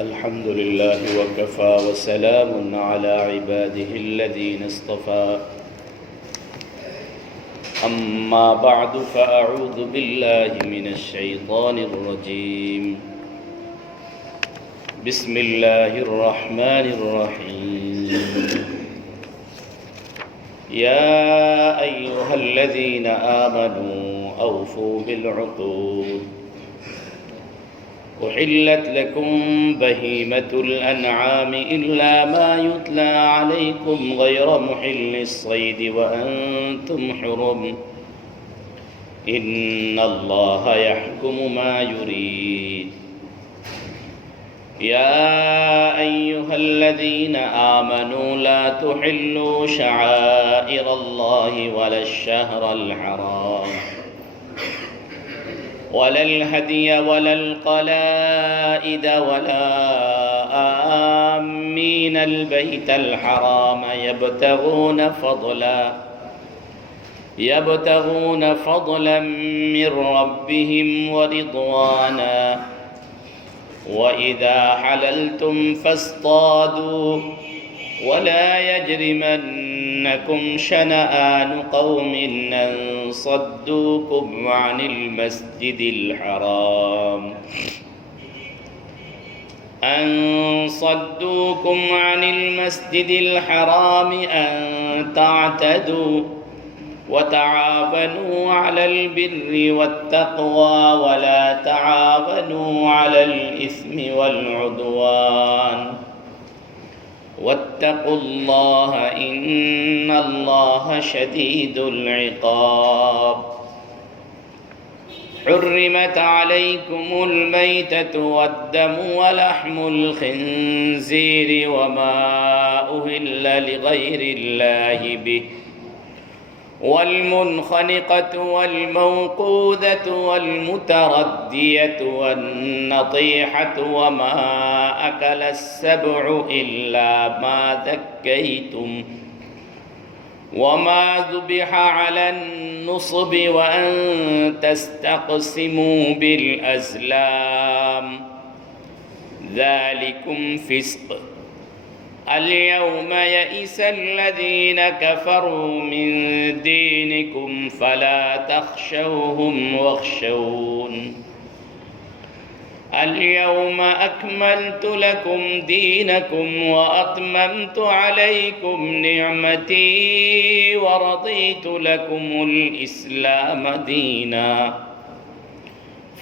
الحمد لله وكفى وسلام على عباده الذين اصطفى أما بعد فأعوذ بالله من الشيطان الرجيم بسم الله الرحمن الرحيم يا أيها الذين آمنوا أوفوا بالعقود أحلت لكم بهيمة الأنعام إلا ما يتلى عليكم غير محل الصيد وأنتم حرم إن الله يحكم ما يريد يا أيها الذين آمنوا لا تحلوا شعائر الله ولا الشهر الحرام ولا الهدي ولا القلائد ولا آمين البيت الحرام يبتغون فضلا من ربهم ورضوانا وإذا حللتم فاصطادوا ولا يجرمنكم شنآن قوم أن صدوكم عن المسجد الحرام أن تعتدوا وتعاونوا على البر والتقوى ولا تعاونوا على الإثم والعدوان واتقوا الله إن الله شديد العقاب حرمت عليكم الميتة والدم ولحم الخنزير وما أهل لغير الله به والمنخنقة والموقوذة والمتردية والنطيحة وما أكل السبع إلا ما ذكيتم وما ذبح على النصب وأن تستقسموا بالأزلام ذلكم فسق اليوم يئس الذين كفروا من دينكم فلا تخشوهم واخشون اليوم أكملت لكم دينكم وأتممت عليكم نعمتي ورضيت لكم الإسلام دينا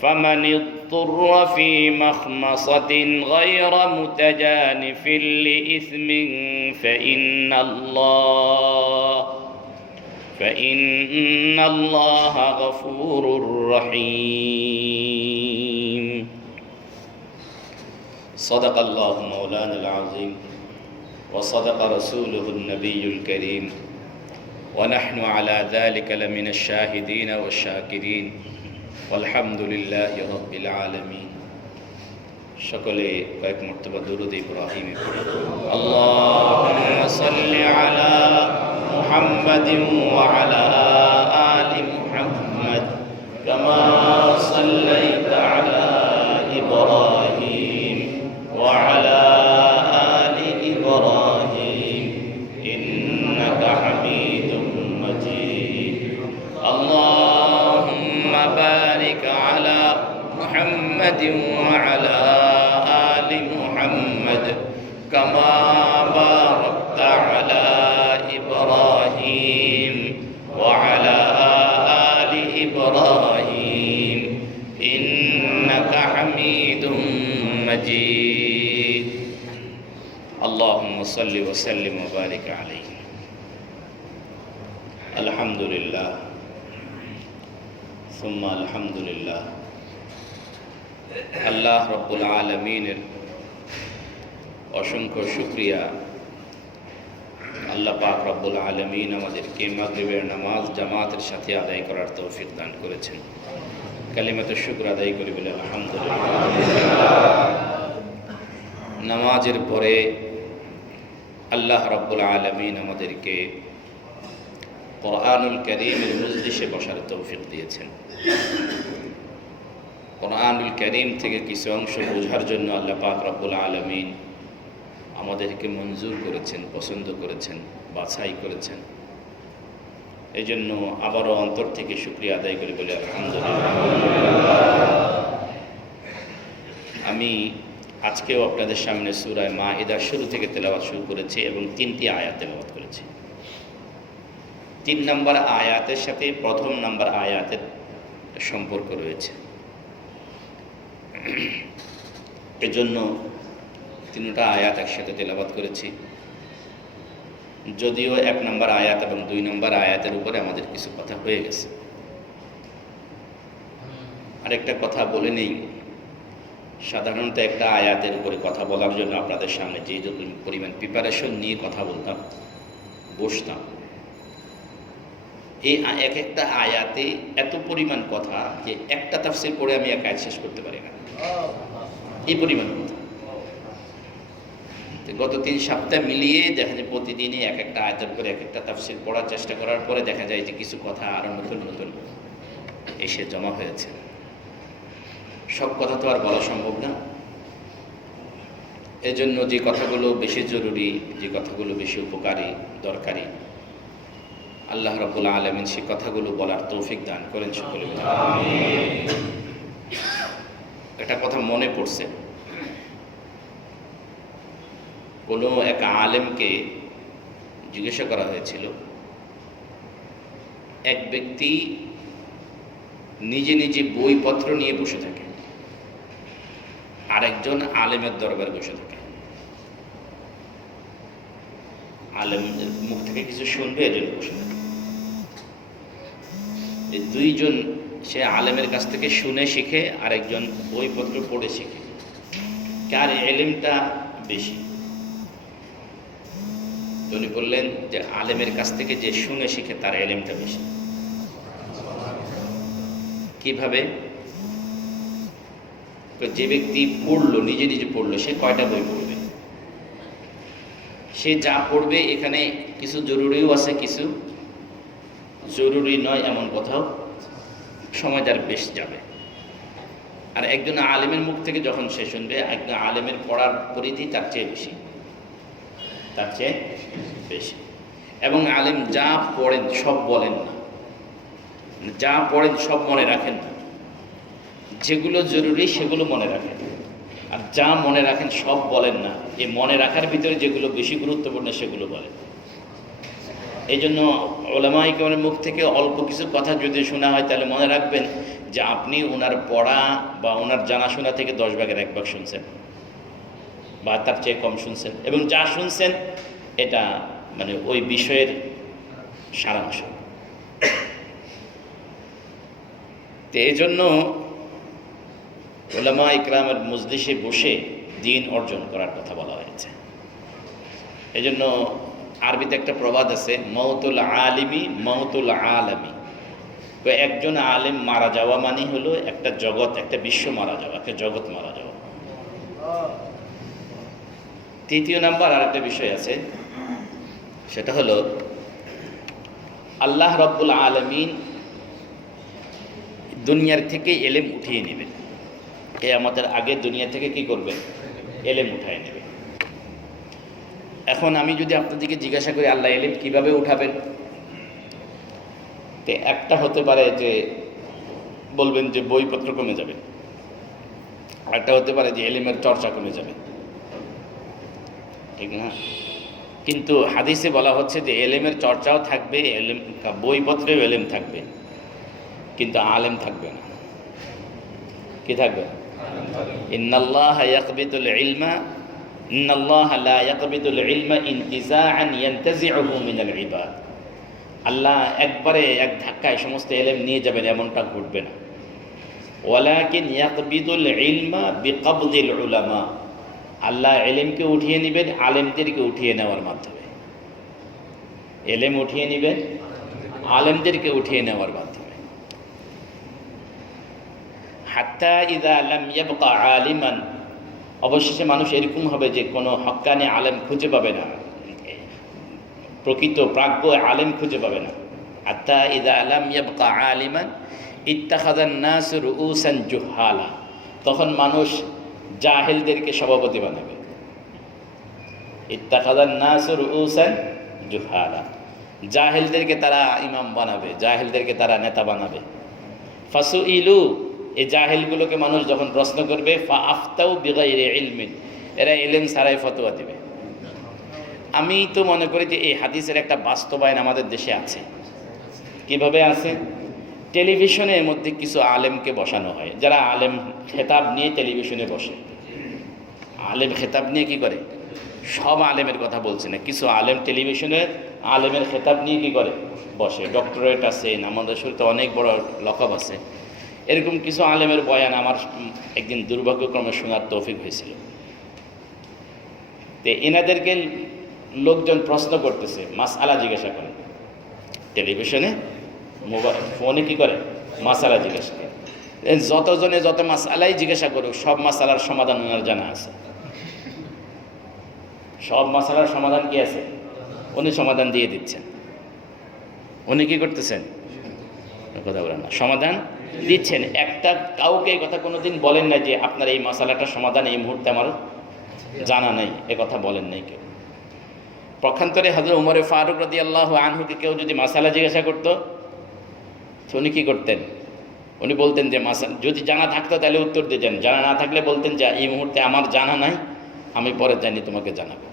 فمن اضطر في مخمصة غير متجانف لإثم فإن الله غفور رحيم صدق الله مولانا العظيم وصدق رسوله النبي الكريم ونحن على ذلك لمن الشاهدين والشاكرين والحمد لله رب العالمين সকলে কয়েক মর্তবা দুরূদ ইব্রাহিম اللهم صل على محمد وعلى آل محمد كما صليت على إبراهيم وعلى آل إبراهيم إنك حميد مجيد اللهم بارك على محمد وعلى آل محمد كما باركت على إبراهيم وعلى آل إبراهيم إنك حميد مجيد اللهم صل وسلم وبارك عليه الحمد لله ثم الحمد لله আল্লাহ রব্বুল আলামিনের অসংখ্য শুকরিয়া আল্লাহ পাক রব্বুল আলামিন আমাদেরকে মাগরিবের নামাজ জামাতের সাথে আদায় করার তৌফিক দান করেছেন কালিমাতুশ শুকর আদায় করি বলে আলহামদুলিল্লাহ নামাজের পরে আল্লাহ রব্বুল আলামিন আমাদেরকে কোরআনুল কারীমের মজলিসে বসার তৌফিক দিয়েছেন কোরআনুল কারীম থেকে কিছু অংশ বোঝার জন্য আল্লাহ পাক রব্বুল আলামিন আমাদেরকে মঞ্জুর করেছেন, পছন্দ করেছেন, বাছাই করেছেন। এই জন্য আবারও অন্তর থেকে শুকরিয়া আদায় করি বলে আলহামদুলিল্লাহ। আমি আজকেও আপনাদের সামনে সূরা মাঈদার শুরু থেকে তেলাওয়াত শুরু করেছি এবং 3টি আয়াত তেলাওয়াত করেছি। 3 নম্বর আয়াতের সাথে প্রথম নম্বর আয়াতের সম্পর্ক রয়েছে, এজন্য 3টা আয়াত একসাথে তেলাওয়াত করেছি। যদিও 1 নম্বর আয়াত এবং 2 নম্বর আয়াতের উপরে আমাদের কিছু কথা হয়ে গেছে। আরেকটা কথা বলে নেই, সাধারণত একটা আয়াতের উপরে কথা বলার জন্য আপনাদের সামনে যে পরিমাণ প্রিপারেশন নিয়ে কথা বসতাম, এই এক একটা আয়াতে এত পরিমাণ কথা যে একটা তাফসীর পড়ে আমি এক আয়াত শেষ করতে পারি না, এই পরিমাণ কথা। গত 3 সপ্তাহ মিলিয়ে দেখা যায় প্রতিদিনই এক একটা আয়াতের উপরে এক একটা তাফসীর পড়ার চেষ্টা করার পরে দেখা যায় যে কিছু কথা আরো নতুন নতুন এসে জমা হয়েছে। সব কথা তো আর বলা সম্ভব না। এজন্য যে কথাগুলো বেশি জরুরি, যে কথাগুলো বেশি উপকারী, দরকারি, আল্লাহ রাব্বুল আলামিন সেই কথাগুলো বলার তৌফিক দান করেন সকলে। একটা কথা মনে পড়ছে, কোনো এক আলেমকে জিজ্ঞাসা করা হয়েছিল, এক ব্যক্তি নিজে নিজে বইপত্র নিয়ে বসে থাকে, আরেকজন আলেমের দরবারে বসে থাকে। আলেমের মুখ থেকে কিছু শুনবে, এজন্য বসে থাকে। এই 2 জন, সে আলেমের কাছ থেকে শুনে শিখে, আরেকজন বইপত্র পড়ে শিখে। কার ইলমটা বেশি? উনি বললেন যে আলেমের কাছ থেকে যে শুনে শিখে তার ইলমটা বেশি। কিভাবে? যে ব্যক্তি পড়লো, নিজে নিজে পড়লো, সে কয়টা বই পড়বে? সে যা পড়বে এখানে কিছু জরুরিও আছে, কিছু জরুরি নয় এমন কোথাও সময় তার বেশ যাবে। আর একজন আলেমের মুখ থেকে যখন সে শুনবে, একজন আলেমের পড়ার পরিধি তার চেয়ে বেশি, তার চেয়ে বেশি। এবং আলেম যা পড়েন সব বলেন না, যা পড়েন সব মনে রাখেন না। যেগুলো জরুরি সেগুলো মনে রাখেন, আর যা মনে রাখেন সব বলেন না। এই মনে রাখার ভিতরে যেগুলো বেশি গুরুত্বপূর্ণ সেগুলো বলেন। এই জন্য উলামায়ে কেরামের মুখ থেকে অল্প কিছু কথা যদি শোনা হয়, তাহলে মনে রাখবেন যে আপনি ওনার পড়া বা ওনার জানাশোনা থেকে 10 ভাগের 1 ভাগ শুনছেন, বা তার চেয়ে কম শুনছেন। এবং যা শুনছেন এটা মানে ওই বিষয়ের সারাংশ। তো এই জন্য উলামায়ে কেরামের মজলিসে বসে দ্বীন অর্জন করার কথা বলা হয়েছে। এই জন্য আরবিতে একটা প্রবাদ আছে, মাউতুল আলিমি মাউতুল আলামি। তো একজন আলেম মারা যাওয়া মানে হলো একটা জগৎ, একটা বিশ্ব মারা যাওয়া, একটা জগৎ মারা যাওয়া। 3য় নাম্বার আরেকটা বিষয় আছে, সেটা হলো আল্লাহ রাব্বুল আলামিন দুনিয়ার থেকে ইলম উঠিয়ে নেবেন। কিয়ামতের আগে দুনিয়া থেকে কি করবেন? ইলম উঠায় নেবেন। এখন আমি যদি আপনাদেরকে জিজ্ঞাসা করি আল্লাহ ইলম কিভাবে উঠাবেন, তো একটা হতে পারে যে বলবেন যে বইপত্র কমে যাবে, আরেকটা হতে পারে যে ইলমের চর্চা কমে যাবে, ঠিক না? কিন্তু হাদিসে বলা হচ্ছে যে ইলমের চর্চাও থাকবে, ইলম বইপত্রেও ইলম থাকবে, কিন্তু আলেম থাকবে না। কি থাকবে? ইন্নাল্লাহা ইয়াকবিদুল ইলমা, ইন্নাল্লাহা লা ইয়াকবিদুল ইলমা ইনতিজাআন ইয়ানতাজিউহু মিনাল ইবাদ। আল্লাহ একবারে এক ধাক্কায় সমস্ত ইলম নিয়ে যাবেন, এমনটা ঘটবে না। ওয়ালাকিন ইয়াকবিদুল ইলমা বিকবদিল উলামা। আল্লাহ ইলমকে উঠিয়ে নেবেন আলেমদেরকে উঠিয়ে নেওয়ার মাধ্যমে। ইলম উঠিয়ে নেবেন আলেমদেরকে উঠিয়ে নেওয়ার মাধ্যমে। হাত্তা ইযা লাম ইয়াবকা আলিমান, অবশেষে মানুষ এরকম হবে যে কোনো হক্কানি আলেম খুঁজে পাবে না, প্রকৃত প্রাজ্ঞ আলেম খুঁজে পাবে না। হাত্তা ইযা লাম ইয়াবকা আলিমান ইত্তাখাযান নাস রুউসান জুহালা, তখন মানুষ জাহেলদেরকে সভাপতি বানাবে। ইত্তাখাযান নাস রুউসান জুহালা, জাহেলদেরকে তারা ইমাম বানাবে, জাহেলদেরকে তারা নেতা বানাবে। ফাসুইলু, এই জাহেলগুলোকে মানুষ যখন প্রশ্ন করবে, ফা আফতাউ বিগাইরি ইলমিন, এরা ইলম ছাড়াই ফতোয়া দিবে। আমি তো মনে করি যে এই হাদিসের একটা বাস্তবায়ন আমাদের দেশে আছে। কিভাবে আছে? টেলিভিশনের মধ্যে কিছু আলেমকে বসানো হয়, যারা আলেম খেতাব নিয়ে টেলিভিশনে বসে। আলেম খেতাব নিয়ে কি করে? সব আলেমের কথা বলছে না, কিছু আলেম টেলিভিশনে আলেমের খেতাব নিয়ে কি করে? বসে। ডক্টরেট আছে, আমাদের শুরুতে অনেক বড় লকব আছে। এরকম কিছু আলেমের বয়ান আমার একদিন দুর্ভাগ্যক্রমে শোনার তৌফিক হয়েছিল। তো এনাদেরকে লোকজন প্রশ্ন করতেছে, মাসআলা জিজ্ঞাসা করে টেলিভিশনে, মোবাইল ফোনে কি করে? মাসআলা জিজ্ঞাসা করে। যতজনে যত মাসআলাই জিজ্ঞাসা করুক, সব মাসআলার সমাধান ওনার জানা আছে। সব মাসআলার সমাধান কি আছে? উনি সমাধান দিয়ে দিচ্ছেন। উনি কি করতেছেন? কথা বলেন না, সমাধান দিচ্ছেন। একটা কাউকে এই কথা কোনোদিন বলেন না যে আপনার এই মাসআলাটার সমাধান এই মুহূর্তে আমার জানা নেই, এ কথা বলেন নাই কেউ। পক্ষান্তরে হযরত উমর ফারুক রাদিয়াল্লাহু আনহুকে কেউ যদি মাসআলা জিজ্ঞাসা করতো, উনি কি করতেন? উনি বলতেন যে মাসআলা যদি জানা থাকতো তাহলে উত্তর দিতেন, জানা না থাকলে বলতেন যে এই মুহূর্তে আমার জানা নাই, আমি পরে জানি তোমাকে জানাবো।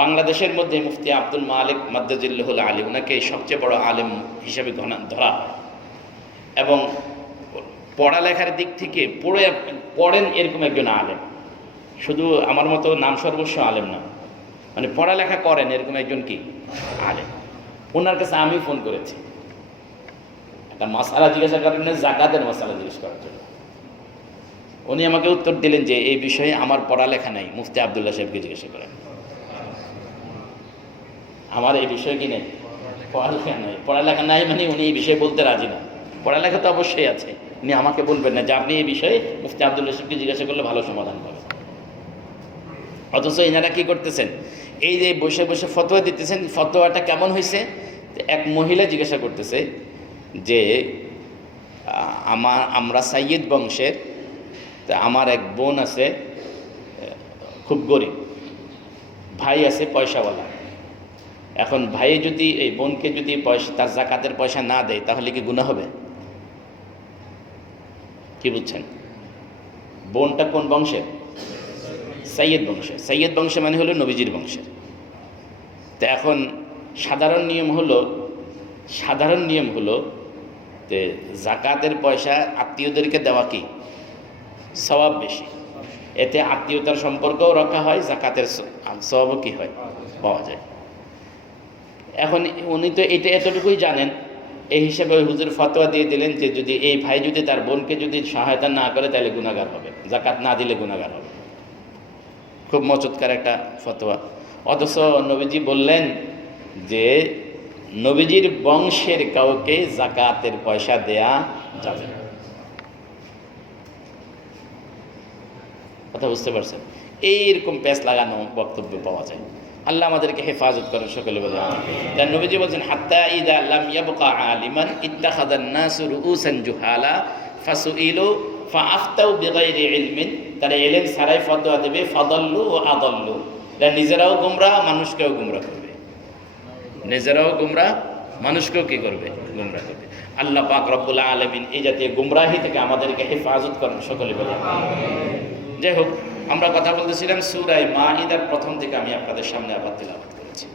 বাংলাদেশের মধ্যে মুফতি আব্দুল মালিক মাদ্দাজিল্লাহুল আলী, ওনাকে সবচেয়ে বড় আলেম হিসাবে ধরা হয় এবং পড়ালেখার দিক থেকে পড়েন এরকম একজন আলেম। শুধু আমার মতো নাম সর্বস্ব আলেম না, মানে পড়ালেখা করেন এরকম একজন কি আলেম। ওনার কাছে আমি ফোন করেছি একটা মাসআলা জিজ্ঞাসা করার জন্য, যাকাতের মাসআলা জিজ্ঞেস করার জন্য। উনি আমাকে উত্তর দিলেন যে এই বিষয়ে আমার পড়ালেখা নাই, মুফতি আবদুল্লাহ সাহেবকে জিজ্ঞাসা করেন। আমার এই বিষয়ে কি নেই? পড়ালেখা নাই। পড়ালেখা নাই মানে উনি এই বিষয়ে বলতে রাজি না। পড়ালেখা তো অবশ্যই আছে, উনি আমাকে বলবেন না যে আপনি এই বিষয়ে মুফতি আবদুল্লাহ সাহেবকে জিজ্ঞাসা করলে ভালো সমাধান পাবেন। অথচ এনারা কি করতেছেন? এই যে বসে বসে ফতোয়া দিতেছেন, ফতোয়াটা কেমন হয়েছে? এক মহিলা জিজ্ঞাসা করতেছে যে আমরা সাইয়্যিদ বংশের, আমার এক বোন আছে খুব গরিব, ভাই আছে পয়সাওয়ালা। এখন ভাই যদি এই বোনকে যদি পয়সা, তার যাকাতের পয়সা না দেয়, তাহলে কি গুনাহ হবে? কি বুঝছেন? বোনটা কোন বংশের? সাইয়্যিদ বংশের। সাইয়্যিদ বংশে মানে হলো নবীজির বংশের। তো এখন সাধারণ নিয়ম হলো যে যাকাতের পয়সা আত্মীয়দেরকে দেওয়া কি সওয়াব বেশি, এতে আত্মীয়তার সম্পর্কও রক্ষা হয়, যাকাতের সওয়াবও কি হয়? পাওয়া যায়। এখন উনি তো এটা এতটুকুই জানেন, এই হিসাবে ওই হুজুর ফতোয়া দিয়ে দিলেন যে যদি এই ভাই যদি তার বোনকে যদি সহায়তা না করে তাহলে গুনাহগার হবে, যাকাত না দিলে গুনাহগার হবে। খুব মচৎকার একটা ফতোয়া। অথচ নবীজি বললেন যে নবীজির বংশের কাউকে যাকাতের পয়সা দেয়া যাবে না। কথা বুঝতে পারছেন? এইরকম প্যাঁচ লাগানো বক্তব্য পাওয়া যায়। আল্লাহ আমাদেরকে হেফাজত করেন, সকলে বলে আমিন। নবীজি বলছেন হাত্তা ইযা লাম ইয়াবকা আলিমান ইত্তাখাযান নাসু রুউসান জুহালা ফাসুইলু ফাআফতাউ বিগাইরি ইলমিন, তারা ইলম ছাড়াই ফতোয়া দেবে, ফাদাল্লু ওয়া আদাল্লু, এরা নিজেরাও গোমরাহ, মানুষকেও গোমরাহ করবে। নিজেরাও গোমরাহ, মানুষকেও কি করবে? গোমরাহ করবে। আল্লাহ পাক রব্বুল আলামিন এই জাতীয় গোমরাহি থেকে আমাদেরকে হেফাজত করেন, সকলে বলে আমিন। যাই হোক, আমরা কথা বলতেছিলাম সূরা মাঈদার প্রথম থেকে আমি আপনাদের সামনে আবার তেলাওয়াত করেছি।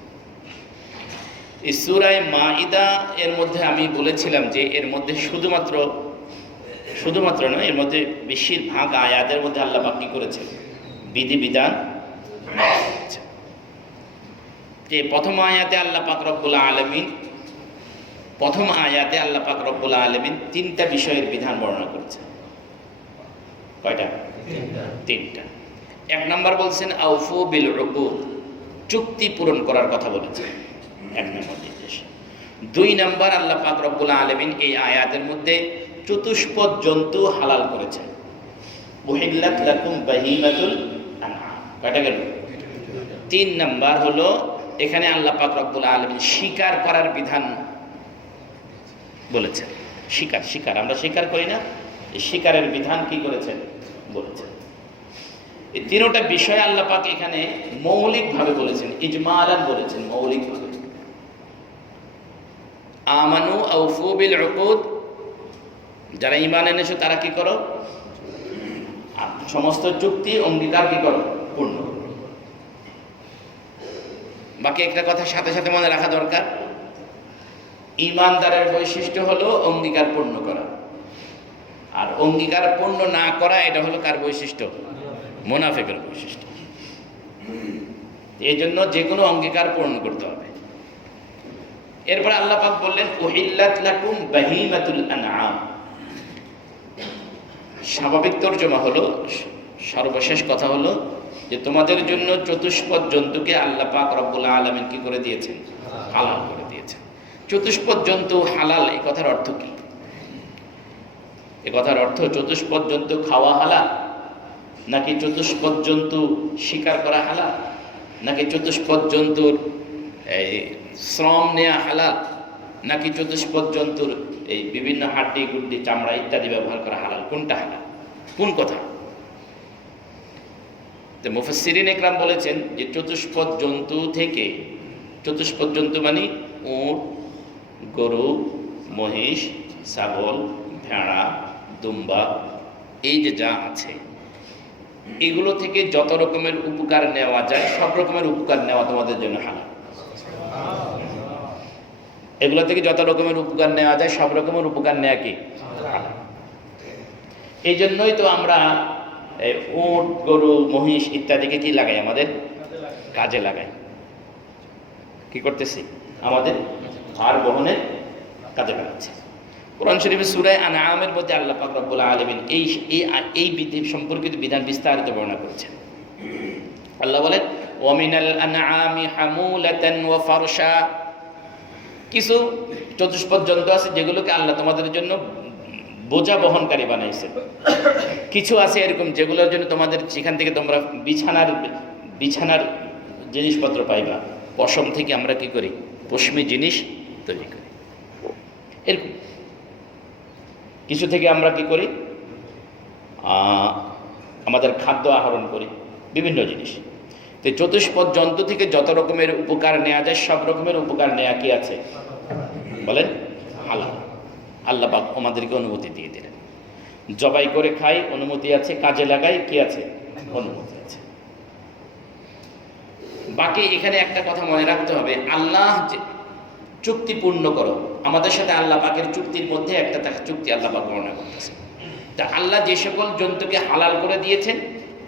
এই সূরা মাঈদা এর মধ্যে আমি বলেছিলাম যে এর মধ্যে শুধুমাত্র নয়, এর মধ্যে বেশিরভাগ আয়াতের মধ্যে আল্লাহ পাক কি করেছেন? বিধিবিধান। যে প্রথম আয়াতে আল্লাহ পাক রব্বুল আলামিন তিনটা বিষয়ের বিধান বর্ণনা করেছেন। কয়টা? তিনটা। এক নম্বর বলছেন আউফু বিল উকুদ, চুক্তি পূরণ করার কথা বলেছেন, এক নম্বর নির্দেশ। দুই নম্বর, আল্লাহ পাক রব্বুল আলামিন এই আয়াতের মধ্যে চতুষ্পদ জন্তু হালাল করেছেন। উহিল্লাত লাকুম বাহিমাতুল আনআম। কয়টা গেল? তিন নম্বর হলো এখানে আল্লাহ পাক রব্বুল আলামিন স্বীকার করার বিধান বলেছেন। শিকার শিকার আমরা স্বীকার করি না, এই শিকারের বিধান কি করেছেন বলেছেন। এই তিনটা বিষয় আল্লাহ পাক এখানে মৌলিকভাবে বলেছেন, ইজমালান বলেছেন, মৌলিকভাবে। আমানু আউফু বিল উকুদ, যারা ঈমান এনেছো তারা কি করো, সমস্ত চুক্তি অঙ্গীকার কি করো, পূর্ণ। বাকি একটা কথা সাথে সাথে মনে রাখা দরকার, ঈমানদারের বৈশিষ্ট্য হলো অঙ্গীকার পূর্ণ করা, আর অঙ্গীকার পূর্ণ না করা এটা হলো কার বৈশিষ্ট্য, মুনাফিকের বৈশিষ্ট্য। এই জন্য যে কোনো অঙ্গীকার পূর্ণ করতে হবে। এরপর আল্লাহ পাক বললেন উহিল্লাত লাকুম বাহিমাতুল আনআম। স্বাভাবিক তর্জমা হলো, সর্বশেষ কথা হলো যে তোমাদের জন্য চতুষ্পদ জন্তুকে আল্লাহ পাক রব্বুল আলামিন কি করে দিয়েছেন, হালাল করে দিয়েছেন। চতুষ্পদ জন্তু হালাল, এই কথার অর্থ কি? এ কথার অর্থ চতুষ্পদ জন্তু খাওয়া হালাল, নাকি চতুষ্পদ জন্তু শিকার করা হালাল, নাকি চতুষ্পদ জন্তুর এই শ্রম নেওয়া হালাল, নাকি চতুষ্পদ জন্তুর এই বিভিন্ন হাড্ডি গুড্ডি চামড়া ইত্যাদি ব্যবহার করা হালাল? কোনটা হালাল, কোন কথা? তো মুফাসসিরিন ইকরাম বলেছেন যে চতুষ্পদ জন্তু থেকে, চতুষ্পদ জন্তু মানে উট, গরু, মহিষ, ছাগল, ভেড়া, দুম্বা, এই যে যা আছে এগুলো থেকে যত রকমের উপকার নেওয়া যায় সব রকমের উপকার নেওয়া তোমাদের জন্য হালাল। এগুলো থেকে যত রকমের উপকার নেওয়া যায় সব রকমের উপকার নেওয়া কি হালাল। এই জন্যই তো আমরা উট, গরু, মহিষ ইত্যাদিকে কি লাগাই, আমাদের কাজে লাগাই। কি করতেছি, আমাদের ভার বহনের কাজে লাগাচ্ছি। কোরআন শরীফের সূরা আনআমের মধ্যে আল্লাহ পাক রব্বুল আলামিন এই বিধি সম্পর্কিত বিধান বিস্তারিত বর্ণনা করেছেন। আল্লাহ বলেন ওয়া মিনাল আনআমি হামুলাতান ওয়া ফারশা। কিছু চতুষ্পদ জন্তু আছে যেগুলোকে আল্লাহ তোমাদের জন্য বোঝা বহনকারী বানাইছেন। কিছু আছে এরকম যেগুলোর জন্য তোমাদের সেখান থেকে তোমরা বিছানার জিনিসপত্র পাইবা। পশম থেকে আমরা কি করি, পশমি জিনিস তৈরি করি। এরকম কিছু থেকে আমরা কি করি, আমাদের খাদ্য আহরণ করি, বিভিন্ন জিনিস। তো চতুষ্পদ জন্তু থেকে যত রকমের উপকার নেওয়া যায় সব রকমের উপকার নেওয়া কি আছে বলেন, হালাল। আল্লাহ পাক আমাদেরকে অনুমতি দিয়ে দিলেন। জবাই করে খাই অনুমতি আছে, কাজে লাগাই কি আছে, অনুমতি আছে। বাকি এখানে একটা কথা মনে রাখতে হবে, আল্লাহ যে চুক্তি পূর্ণ করো, আমাদের সাথে আল্লাহ পাকের চুক্তির মধ্যে একটা চুক্তি আল্লাহ পাক বর্ণনা করতেছে। তা আল্লাহ যে সকল জন্তুকে হালাল করে দিয়েছেন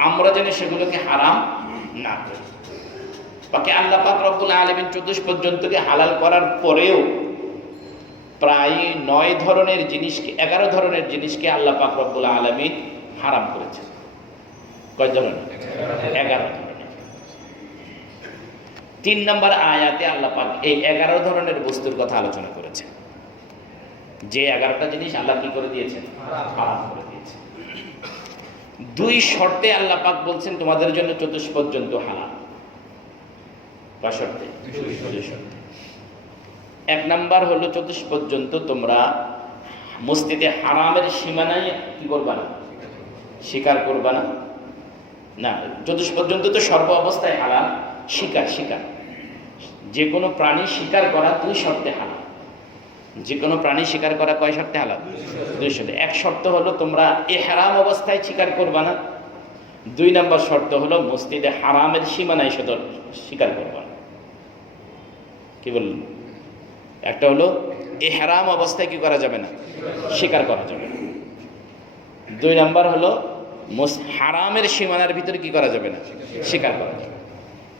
আমরা যেন সেগুলোকে হারাম না করি। বাকি আল্লাহ পাক রব্বুল আলামিন চতুষ্পদ জন্তুকে হালাল করার পরেও প্রায় 9 ধরনের জিনিসকে, 11 ধরনের জিনিসকে আল্লাহ পাক রব্বুল আলামিন হারাম করেছেন। কয় ধরনের? 11 ধরনের। 3 নম্বর আয়াতে আল্লাহ পাক এই 11 ধরনের বস্তুর কথা আলোচনা করেছেন, যে 11টা জিনিস আল্লাহ কি করে দিয়েছেন, হারাম করে দিয়েছেন। 2 শর্তে আল্লাহ পাক বলছেন তোমাদের জন্য চতুষ্পদ জন্তু হালাল। কয় শর্তে? 2 শর্তে। 1 নাম্বার হলো চতুষ্পদ জন্তু তোমরা মসজিদে হারামের সীমানায় কি করবা না, শিকার করবা না। না, চতুষ্পদ জন্তু তো সর্ব অবস্থায় হালাল। শিকার যে কোনো প্রাণী শিকার করা 2 শর্তে হালাল। যে কোনো প্রাণী শিকার করা কয় শর্তে হালাল? 2 শর্তে। 1 শর্ত হলো তোমরা ইহরাম অবস্থায় শিকার করবা না। 2 নম্বর শর্ত হলো মসজিদে হারামের সীমানায় শিকার করবা না। কি বললেন? একটা হলো ইহরাম অবস্থায় কি করা যাবে না, শিকার করা যাবে না। 2 নম্বর হলো হারামের সীমানার ভিতরে কি করা যাবে না, শিকার করা যাবে।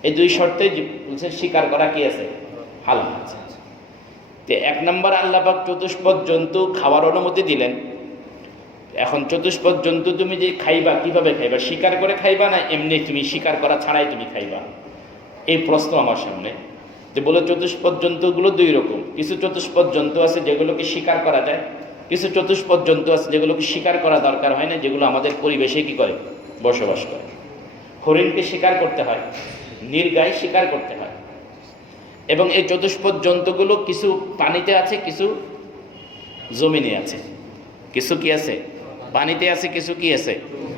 এই 2 শর্তে বলছে শিকার করা কি আছে, হালাল আছে। তো 1 নম্বর আল্লাহ পাক চতুষ্পদ জন্তু খাওয়ার অনুমতি দিলেন। এখন চতুষ্পদ জন্তু তুমি যে খাইবা, কিভাবে খাইবা? শিকার করে খাইবা না এমনি তুমি শিকার করা ছাড়াই তুমি খাইবা? এই প্রশ্ন আমার সামনে। যে বলে চতুষ্পদ জন্তুগুলো 2 রকম। কিছু চতুষ্পদ জন্তু আছে যেগুলোকে শিকার করা যায়, কিছু চতুষ্পদ জন্তু আছে যেগুলোকে শিকার করা দরকার হয় না, যেগুলো আমাদের পরিবেশে কি করে, বসবাস করে। হরিণকে শিকার করতে হয়, নীলগাই শিকার করতে হয়। এবং এই চতুষ্পদ জন্তুগুলো কিছু পানিতে আছে, কিছু জমিনে আছে, কিছু কি আছে পানিতে আছে, কিছু কি আছে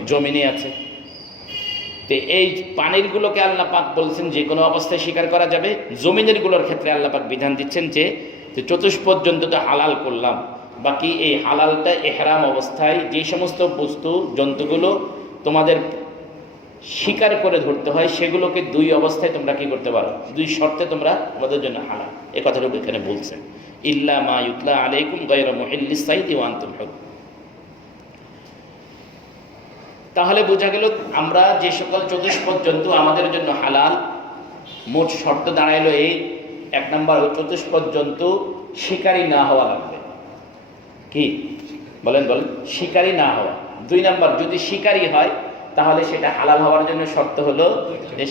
জমিনে আছে। তো এই পানিরগুলোকে আল্লাহ পাক বলছেন যে কোনো অবস্থায় শিকার করা যাবে। জমিনের গুলোর ক্ষেত্রে আল্লাহ পাক বিধান দিচ্ছেন যে চতুষ্পদ জন্তুটা হালাল করলাম, বাকি এই হালালটা এহরাম অবস্থায় যে সমস্ত বস্তু জন্তুগুলো তোমাদের শিকার করে ধরতে হয় সেগুলোকে দুই অবস্থায় তোমরা কি করতে পারো, দুই শর্তে তোমরা তোমাদের জন্য হালাল। এই কথাটুকু এখানে বলছেন, ইল্লা মা ইউতলা আলাইকুম গায়রা মুহিল্লিস সাইদি ওয়া আনতুম হুরুম। তাহলে বোঝা গেল আমরা যে সকল চতুষ্পদ জন্তু আমাদের জন্য হালাল, মোট শর্ত দাঁড়াইলো এই, এক নম্বর চতুষ্পদ জন্তু শিকারী না হওয়া লাগবে। কি বলেন বলেন, শিকারী না হওয়া। দুই নম্বর, যদি শিকারী হয় তাহলে সেটা হালাল হওয়ার জন্য শর্ত হলো যে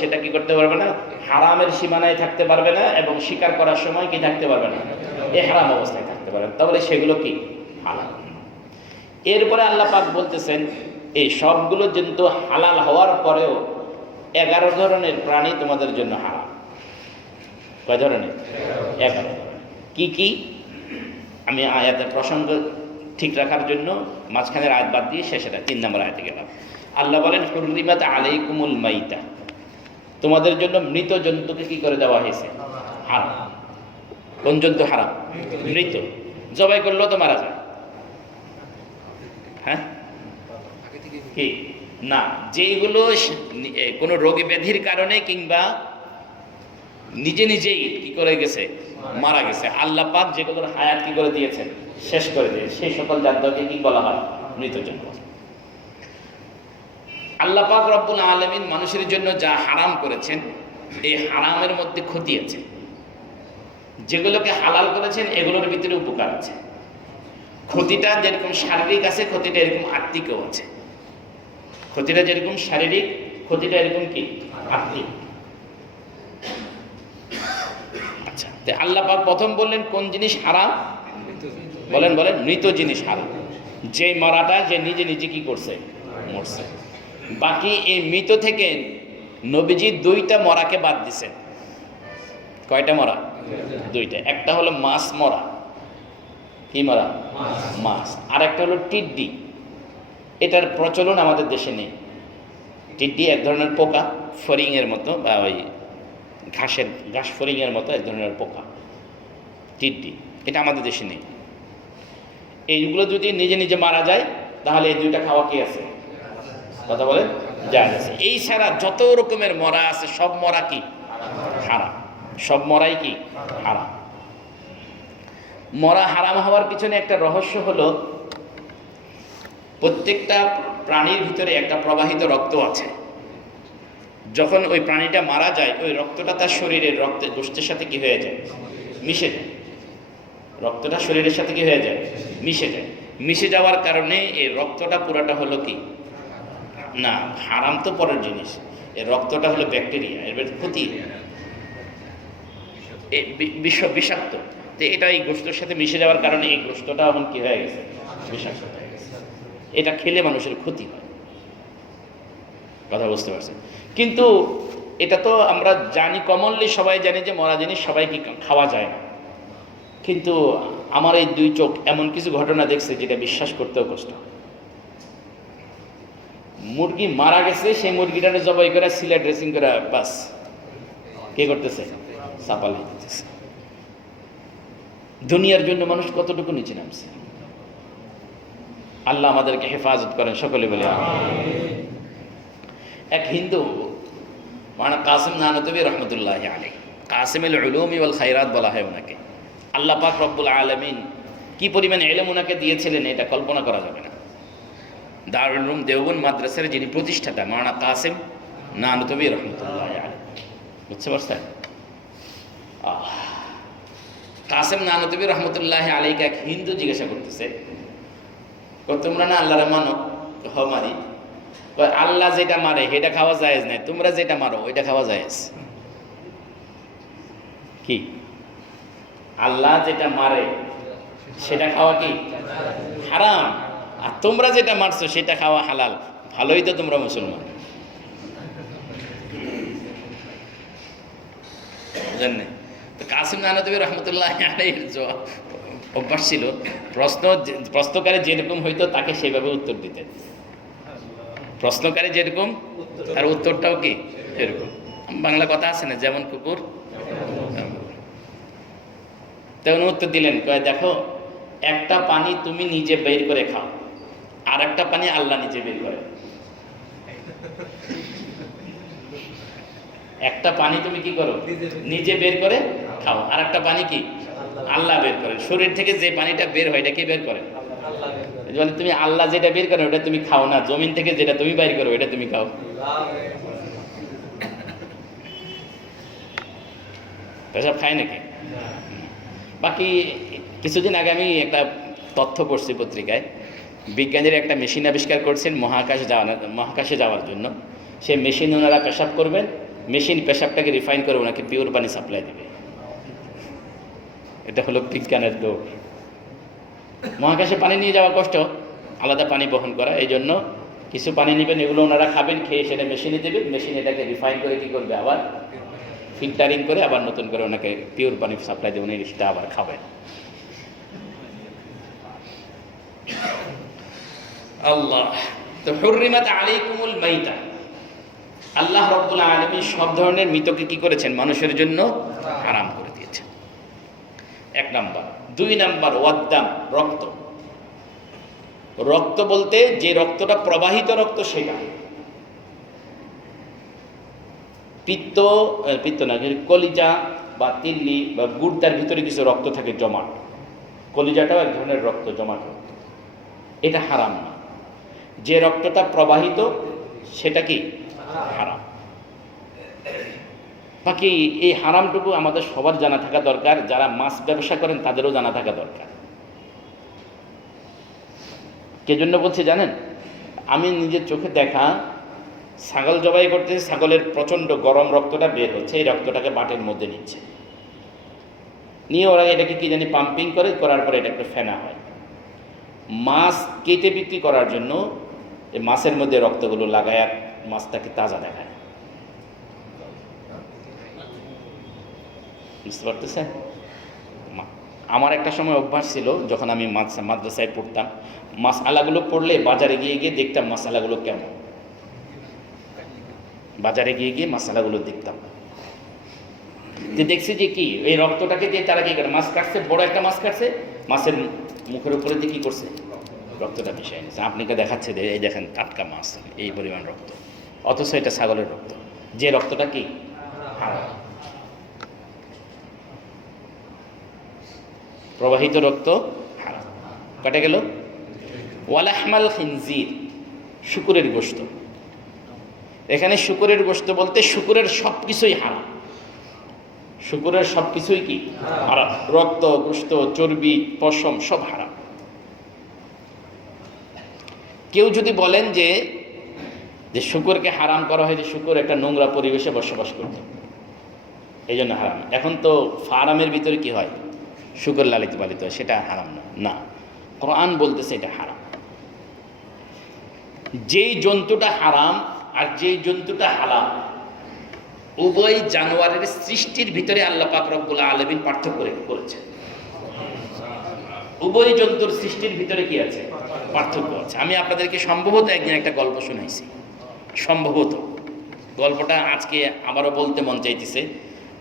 সেটা কি করতে পারবে না, হারামের সীমানায় থাকতে পারবে না, এবং শিকার করার সময় কি থাকতে পারবে না, ইহরাম অবস্থায় থাকতে পারবে, তাহলে সেগুলো কি হালাল। এরপরে আল্লাহ পাক বলতেছেন এই সবগুলো জন্তু হালাল হওয়ার পরেও 11 ধরনের প্রাণী তোমাদের জন্য হালাল। কয় ধরনের? 11। কি কি? আমি আয়াতের প্রসঙ্গ ঠিক রাখার জন্য মাঝখানের আয়াত বাদ দিয়ে শেষের 3 নম্বর আয়াতে গেলাম। আল্লাহ বলেন হুররিমাত আলাইকুমুল মাইতা, তোমাদের জন্য মৃত জন্তুকে কি করে দেওয়া হয়েছে, হারাম। কোন জন্তু হারাম? মৃত। জবাই করলেও তো মারা যায়, হ্যাঁ কি না, যেগুলো কোনো রোগী ব্যাধির কারণে কিংবা নিজে নিজেই কি করে গেছে, মারা গেছে, আল্লাহ পাক যেগুলোর হায়াত কি করে দিয়েছেন, শেষ করে দিয়েছে, সেই সকল জান্তকে কি বলা হয়, মৃত জন্তু। আল্লাহ পাক রব্বুল আলামিন মানুষের জন্য যা হারাম করেছেন, এই হারামের মধ্যে ক্ষতি আছে। যেগুলোকে হালাল করেছেন এগুলোর ভিতরে উপকার আছে। ক্ষতিটা যেরকম শারীরিক আছে, ক্ষতিটা এরকম আত্মিকও আছে। ক্ষতিটা যেরকম শারীরিক, ক্ষতিটা এরকম কি আত্মিক। আচ্ছা, আল্লাহ পাক প্রথম বললেন কোন জিনিস হারাম, বলেন বলেন, মৃত জিনিস হারাম। যে মরাটা যে নিজে নিজে কি করছে, মরছে। বাকি এই মৃত থেকে নবীজি 2টা মরাকে বাদ দিছেন। কয়টা মরা? 2টা। একটা হলো মাছ মরা, কি মরা, মাছ। আর একটা হলো টিড্ডি। এটার প্রচলন আমাদের দেশে নেই। টিড্ডি এক ধরনের পোকা, ফড়িংয়ের মতো, বা ওই ঘাস ফড়িংয়ের মতো এক ধরনের পোকা টিড্ডি, এটা আমাদের দেশে নেই। এইগুলো যদি নিজে নিজে মারা যায় তাহলে এই 2টা খাওয়া কি আছে, কথা বলেন, জায়েজ আছে। এই ছাড়া যত রকমের মরা আছে সব মরা কি হারাম, সব মরাই কি হারাম। মরা হারাম হওয়ার পিছনে একটা রহস্য হলো, প্রত্যেকটা প্রাণীর ভিতরে একটা প্রবাহিত রক্ত আছে। যখন ওই প্রাণীটা মারা যায়, ওই রক্তটা তার শরীরের গোষ্ঠের সাথে কি হয়ে যায়, মিশে যায়। রক্তটা শরীরের সাথে কি হয়ে যায়, মিশে যায়। মিশে যাওয়ার কারণে এই রক্তটা পুরাটা হলো কি না, হারাম তো পরের জিনিস, এই রক্তটা হলো ব্যাকটেরিয়া, এর ক্ষতি, বিষাক্ত। তো এটা এই গোষ্ঠের সাথে মিশে যাওয়ার কারণে এই গোষ্ঠটা এমন কি হয়ে গেছে, বিষাক্ত হয়ে গেছে। এটা খেলে মানুষের ক্ষতি হয়, কথা বুঝতে পারছেন। কিন্তু এটা তো আমরা জানি, কমনলি সবাই জানি যে মরা জিনিস সবাইকে খাওয়া যায় না। কিন্তু আমার এই 2 চোখ এমন কিছু ঘটনা দেখছে যেটা বিশ্বাস করতেও কষ্ট। মুরগি মারা গেছে, সেই মুরগিটাকে জবাই করে সিলা ড্রেসিং করে বাস কে করতেছে, চাপাল দিতেছে। দুনিয়ার জন্য মানুষ কতটুকু নিচে নামছে। আল্লাহ আমাদেরকে হেফাজত করেন, সকলে বলে আমিন। এক হিন্দু মানে কাসিম নানতবী রহমতুল্লাহ আলাইহি, কাসিমুল উলুমি ওয়াল খায়রাত বলা হয় ওনাকে। আল্লাহ পাক রব্বুল আলামিন কি পরিমাণ ইলম ওনাকে দিয়েছিলেন এটা কল্পনা করা যাবে না। দারুল উলুম দেওবন্দ মাদ্রাসার যিনি প্রতিষ্ঠাতা মাওলানা কাসিম নানতবী রহমতুল্লাহ আলাইহি, বুঝতে পারছেন? কাসিম নানতবী রহমতুল্লাহ আলাইহিকে এক হিন্দু জিজ্ঞাসা করতেছে, তোমরা না আল্লাহরে মানো? হ মানি। আল্লাহ যেটা মারে সেটা খাওয়া জায়েজ নাই, তোমরা যেটা মারো ওইটা খাওয়া জায়েজ। কি? আল্লাহ যেটা মারে সেটা খাওয়া কি হারাম, আর তোমরা যেটা মারছো সেটা খাওয়া হালাল। ভালোই তো তোমরা মুসলমান, জানেন? তো কাসিম নানতবী রহমতুল্লাহ আলাইহির অভ্যাস ছিল প্রশ্নকারী যেরকম হইতো তাকে সেভাবে উত্তর দিতেন। প্রশ্নকারী যেরকম আর উত্তরটাও কি এরকম। বাংলা কথা আছে না, যেমন কুকুর তেমন উত্তর দিলেন, কয় দেখো একটা পানি তুমি নিজে বের করে খাও, আর একটা পানি আল্লাহ নিজে বের করে। একটা পানি তুমি কি করো, নিজে বের করে খাও, আর একটা পানি কি আল্লাহ বের করেন। শরীর থেকে যে পানিটা বের হয় এটা কে বের করে? বলে তুমি আল্লাহ যেটা বের করো ওটা তুমি খাও না, জমিন থেকে যেটা তুমি বের করো ওটা তুমি খাও। পেশাব খায় নাকি? বাকি কিছুদিন আগে আমি একটা তথ্য পড়ছি পত্রিকায়, বিজ্ঞানীরা একটা মেশিন আবিষ্কার করছেন মহাকাশে যাওয়ার জন্য। সে মেশিন ওনারা পেশাব করবেন, মেশিন পেশাবটাকে রিফাইন করে ওনাকে পিওর পানি সাপ্লাই দেবে। এটা হলো বিজ্ঞানের দৌড়। মহাকাশে পানি নিয়ে যাওয়া কষ্ট, আলাদা পানি বহন করা, এই জন্য কিছু পানি নেবেন, এগুলো ওনারা খাবেন, খেয়ে সেটা মেশিনে দেবে, মেশিন এটাকে রিফাইন করে কি করবে, আবার ফিল্টারিং করে আবার নতুন করে ওনাকে পিওর পানি সাপ্লাই দেবে, উনি সেটা আবার খাবেন। আল্লাহ তো হুররিমাত আলাইকুমুল মাইতা, আল্লাহ রাব্বুল আলামিন সব ধরনের মৃতকে কি করেছেন, মানুষের জন্য হারাম করে দিয়েছেন। এক নাম্বার। দুই নাম্বার ওয়াদ্দাম, রক্ত। রক্ত বলতে যে রক্তটা প্রবাহিত রক্ত, সেটা পিত্ত না, কলিজা বা তিল্লি বা গুর্দার ভিতরে কিছু রক্ত থাকে জমাট, কলিজাটাও এক ধরনের রক্ত, জমাট রক্ত, এটা হারাম না। যে রক্তটা প্রবাহিত সেটা কি হারাম। বাকি এই হারামটুকু আমাদের সবার জানা থাকা দরকার, যারা মাছ ব্যবসা করেন তাদেরও জানা থাকা দরকার। কে জন্য বলছি জানেন? আমি নিজের চোখে দেখা, ছাগল জবাই করতে ছাগলের প্রচণ্ড গরম রক্তটা বের হচ্ছে, এই রক্তটাকে বাটের মধ্যে নিচ্ছে, নিয়ে ওরা এটাকে কি জানি পাম্পিং করে, করার পরে এটাকে ফেনা হয়। মাছ কেটে বিক্রি করার জন্য এই মাছের মধ্যে রক্তগুলো লাগায় আর মাছটাকে তাজা দেখায়। বুঝতে পারতেছেন? আমার একটা সময় অভ্যাস ছিল, যখন আমি মাদ্রাসায় পড়তাম, মাসআলাগুলো পড়লে বাজারে গিয়ে গিয়ে দেখতাম মাসআলাগুলো কেমন, বাজারে গিয়ে গিয়ে মাসআলাগুলো দেখতাম। দেখছি যে কি এই রক্তটাকে দিয়ে তারা কি করে, মাছ কাটছে, বড় একটা মাছ কাটছে, মাছের মুখের উপরে দিয়ে কি করছে, রক্তটা মিশিয়ে নিচ্ছে। আপনাকে দেখাচ্ছে যে এই দেখেন টাটকা মাছ, এই পরিমাণ রক্ত, অথচ এটা ছাগলের রক্ত, যে রক্তটা কি হারাম। প্রবাহিত রক্ত হারাম। কাটে গেল। ওয়ালাহমাল খিনজির, শুকুরের গোশত। এখানে শুকুরের গোশত বলতে শুকুরের সব কিছুই হারাম। শুকুরের সব কিছুই কি হারাম, রক্ত, গোশত, চর্বি, পশম সব হারাম। কেউ যদি বলেন যে শুকুরকে হারাম করা হয়েছে, শুকুর একটা নোংরা পরিবেশে বসবাস করত, এই জন্য হারাম। এখন তো ফার্মের ভিতরে কি হয়, শুকুর লালিত পালিত হয়, সেটা হারাম না। না, কোরআন বলতেছে এটা হারাম। যেই জন্তুটা হারাম আর যেই জন্তুটা হালাল, উভয় জানোয়ারের সৃষ্টির ভিতরে আল্লাহ পাক রব্বুল আলামিন পার্থক্য করেছেন। উভয় জন্তুর সৃষ্টির ভিতরে কি আছে, পার্থক্য আছে। আমি আপনাদেরকে সম্ভবত একদিন একটা গল্প শুনাইছি, সম্ভবত গল্পটা আজকে আবারও বলতে মন চাইতেছে।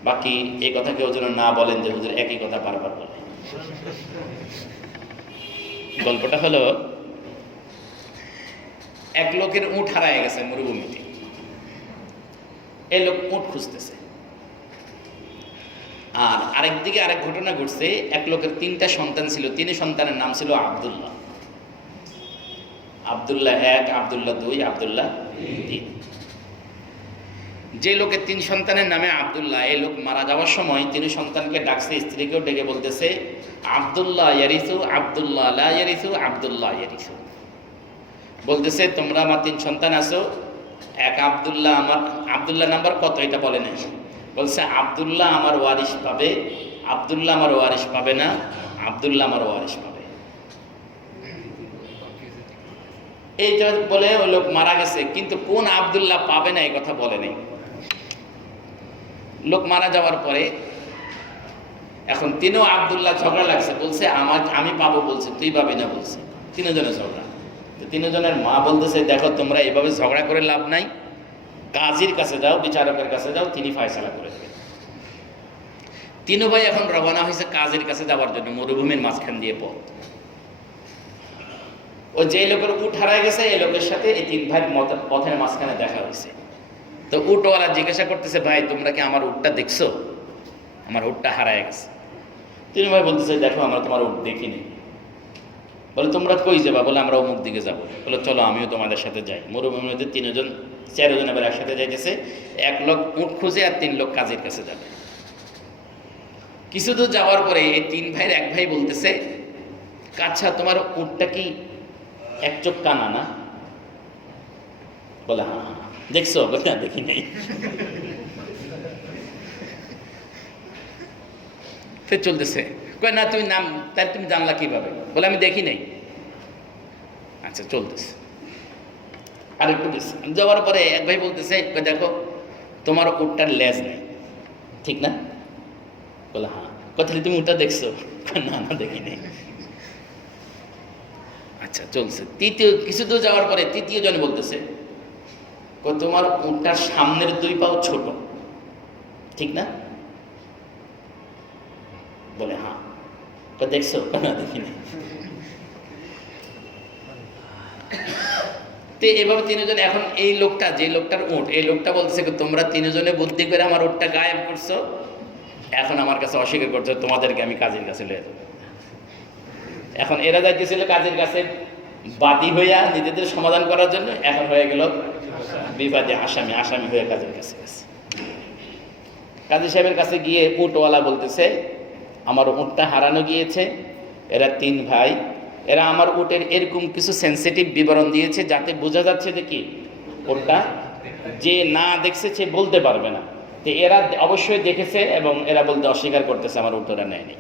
বাকি এই কথা কেউ যেন না বলেন যে হুজুর একই কথা বারবার বলে। গল্পটা হলো, এক লোকের উট হারায় গেছে মরুভূমিতে। এই লোক উট খুঁজতেছে। আর আরেকদিকে আরেক ঘটনা ঘটছে, এক লোকের 3টা সন্তান ছিল, 3 সন্তানের নাম ছিল আব্দুল্লাহ। আব্দুল্লাহ 1, আব্দুল্লাহ 2, আব্দুল্লাহ 3। যে লোকের 3 সন্তানের নামে আব্দুল্লাহ, এই লোক মারা যাওয়ার সময় 3 সন্তানকে ডাকছে, স্ত্রীকেও ডেকে বলতেছে, আব্দুল্লাহ ইয়ারিসু, আব্দুল্লাহ লা ইয়ারিসু, আব্দুল্লাহ ইয়ারিসু। বলতেছে তোমরা আমার 3 সন্তান আছো, এক আব্দুল্লাহ, আমার আব্দুল্লাহ নাম্বার কত এটা বলে না, বলছে আব্দুল্লাহ আমার ওয়ারিশ পাবে, আব্দুল্লাহ আমার ওয়ারিশ পাবে না, আব্দুল্লাহ আমার ওয়ারিশ পাবে। এই বলে ওই লোক মারা গেছে, কিন্তু কোন আব্দুল্লাহ পাবে না এই কথা বলে নাই। লোক মারা যাওয়ার পরে এখন তিনও আব্দুল্লাহ ঝগড়া লাগছে, বলছে আমি পাবো, বলছে তুই পাবি না, বলছে। তিনজনের ঝগড়া। তিনজনের মা বলতেছে, দেখো তোমরা এভাবে ঝগড়া করে লাভ নাই, কাজীর কাছে যাও, বিচারকের কাছে যাও, তিনি ফায়সালা করে দেবেন। তিনও ভাই এখন রওনা হয়েছে কাজীর কাছে যাওয়ার জন্য, মরুভূমির মাঝখান দিয়ে পথ। ও যে লোকের উট হারায় গেছে, এই লোকের সাথে এই তিন ভাই পথের মাঝখানে দেখা হয়েছে। তো উটওয়ালা জিজ্ঞাসা করতেছে, ভাই তোমরা কি আমার উটটা দেখছো? আমার উটটা হারায় গেছে। তিন ভাই বলতেছে, দেখো আমরা তোমার উট দেখিনি। বলে তোমরা কই যাবা? বলে আমরা অমুক দিকে যাবো। বলে চলো আমিও তোমাদের সাথে যাই। মরুভূমির 4জন এবার একসাথে যাইতেছে। 1 লোক উট খুঁজে আর 3 লোক কাজীর কাছে যাবে। কিছু দূর যাওয়ার পরে এই 3 ভাইয়ের এক ভাই বলতেছে, আচ্ছা তোমার উটটা কি এক চোখ কানা না? বলে হ্যাঁ। দেখছো? বলে না, দেখি নেই। চলতেছে, কয় না তুমি নাম, তাই তুমি জানলা কিভাবে? বলে আমি দেখি নাই। আচ্ছা, চলতেছে। আর একটু যাওয়ার পরে এক ভাই বলতেছে, দেখো তোমার উটটার লেজ নেই, ঠিক না? বলে হ্যাঁ। কথা তুমি উটটা দেখছো? না না, দেখি নেই। আচ্ছা, চলছে। কিছু দূর যাওয়ার পরে 3য় জন বলতেছে, তোমার উটটার সামনের 2 পাও ছোট, ঠিক না? বলে হ্যাঁ। দেখছো? না, দেখি নেই। তো এভাবে 3 জন, এখন এই লোকটা, যে লোকটার উট, এই লোকটা বলছে তোমরা 3 জনে বুদ্ধি করে আমার উটটা গায়েব করছো, এখন আমার কাছে অস্বীকার করছো, তোমাদেরকে আমি কাজীর কাছে লয়ে যাবো। এখন এরা যাইতেছিল কাজীর কাছে বাদী হইয়া নিজেদের সমাধান করার জন্য, এখন হয়ে গেল বিবাদী আসামি হয়ে কাজীর কাছে গেছে। কাজী সাহেবের কাছে গিয়ে উটওয়ালা বলতেছে, আমার উটটা হারানো গিয়েছে। এরা 3 ভাই, এরা আমার উটের এরকম কিছু সেন্সিটিভ বিবরণ দিয়েছে যাতে বোঝা যাচ্ছে যে কি উটটা যে না দেখছে সে বলতে পারবে না। তো এরা অবশ্যই দেখেছে এবং এরা বলতে অস্বীকার করতেছে আমার উটটা নেয়নি।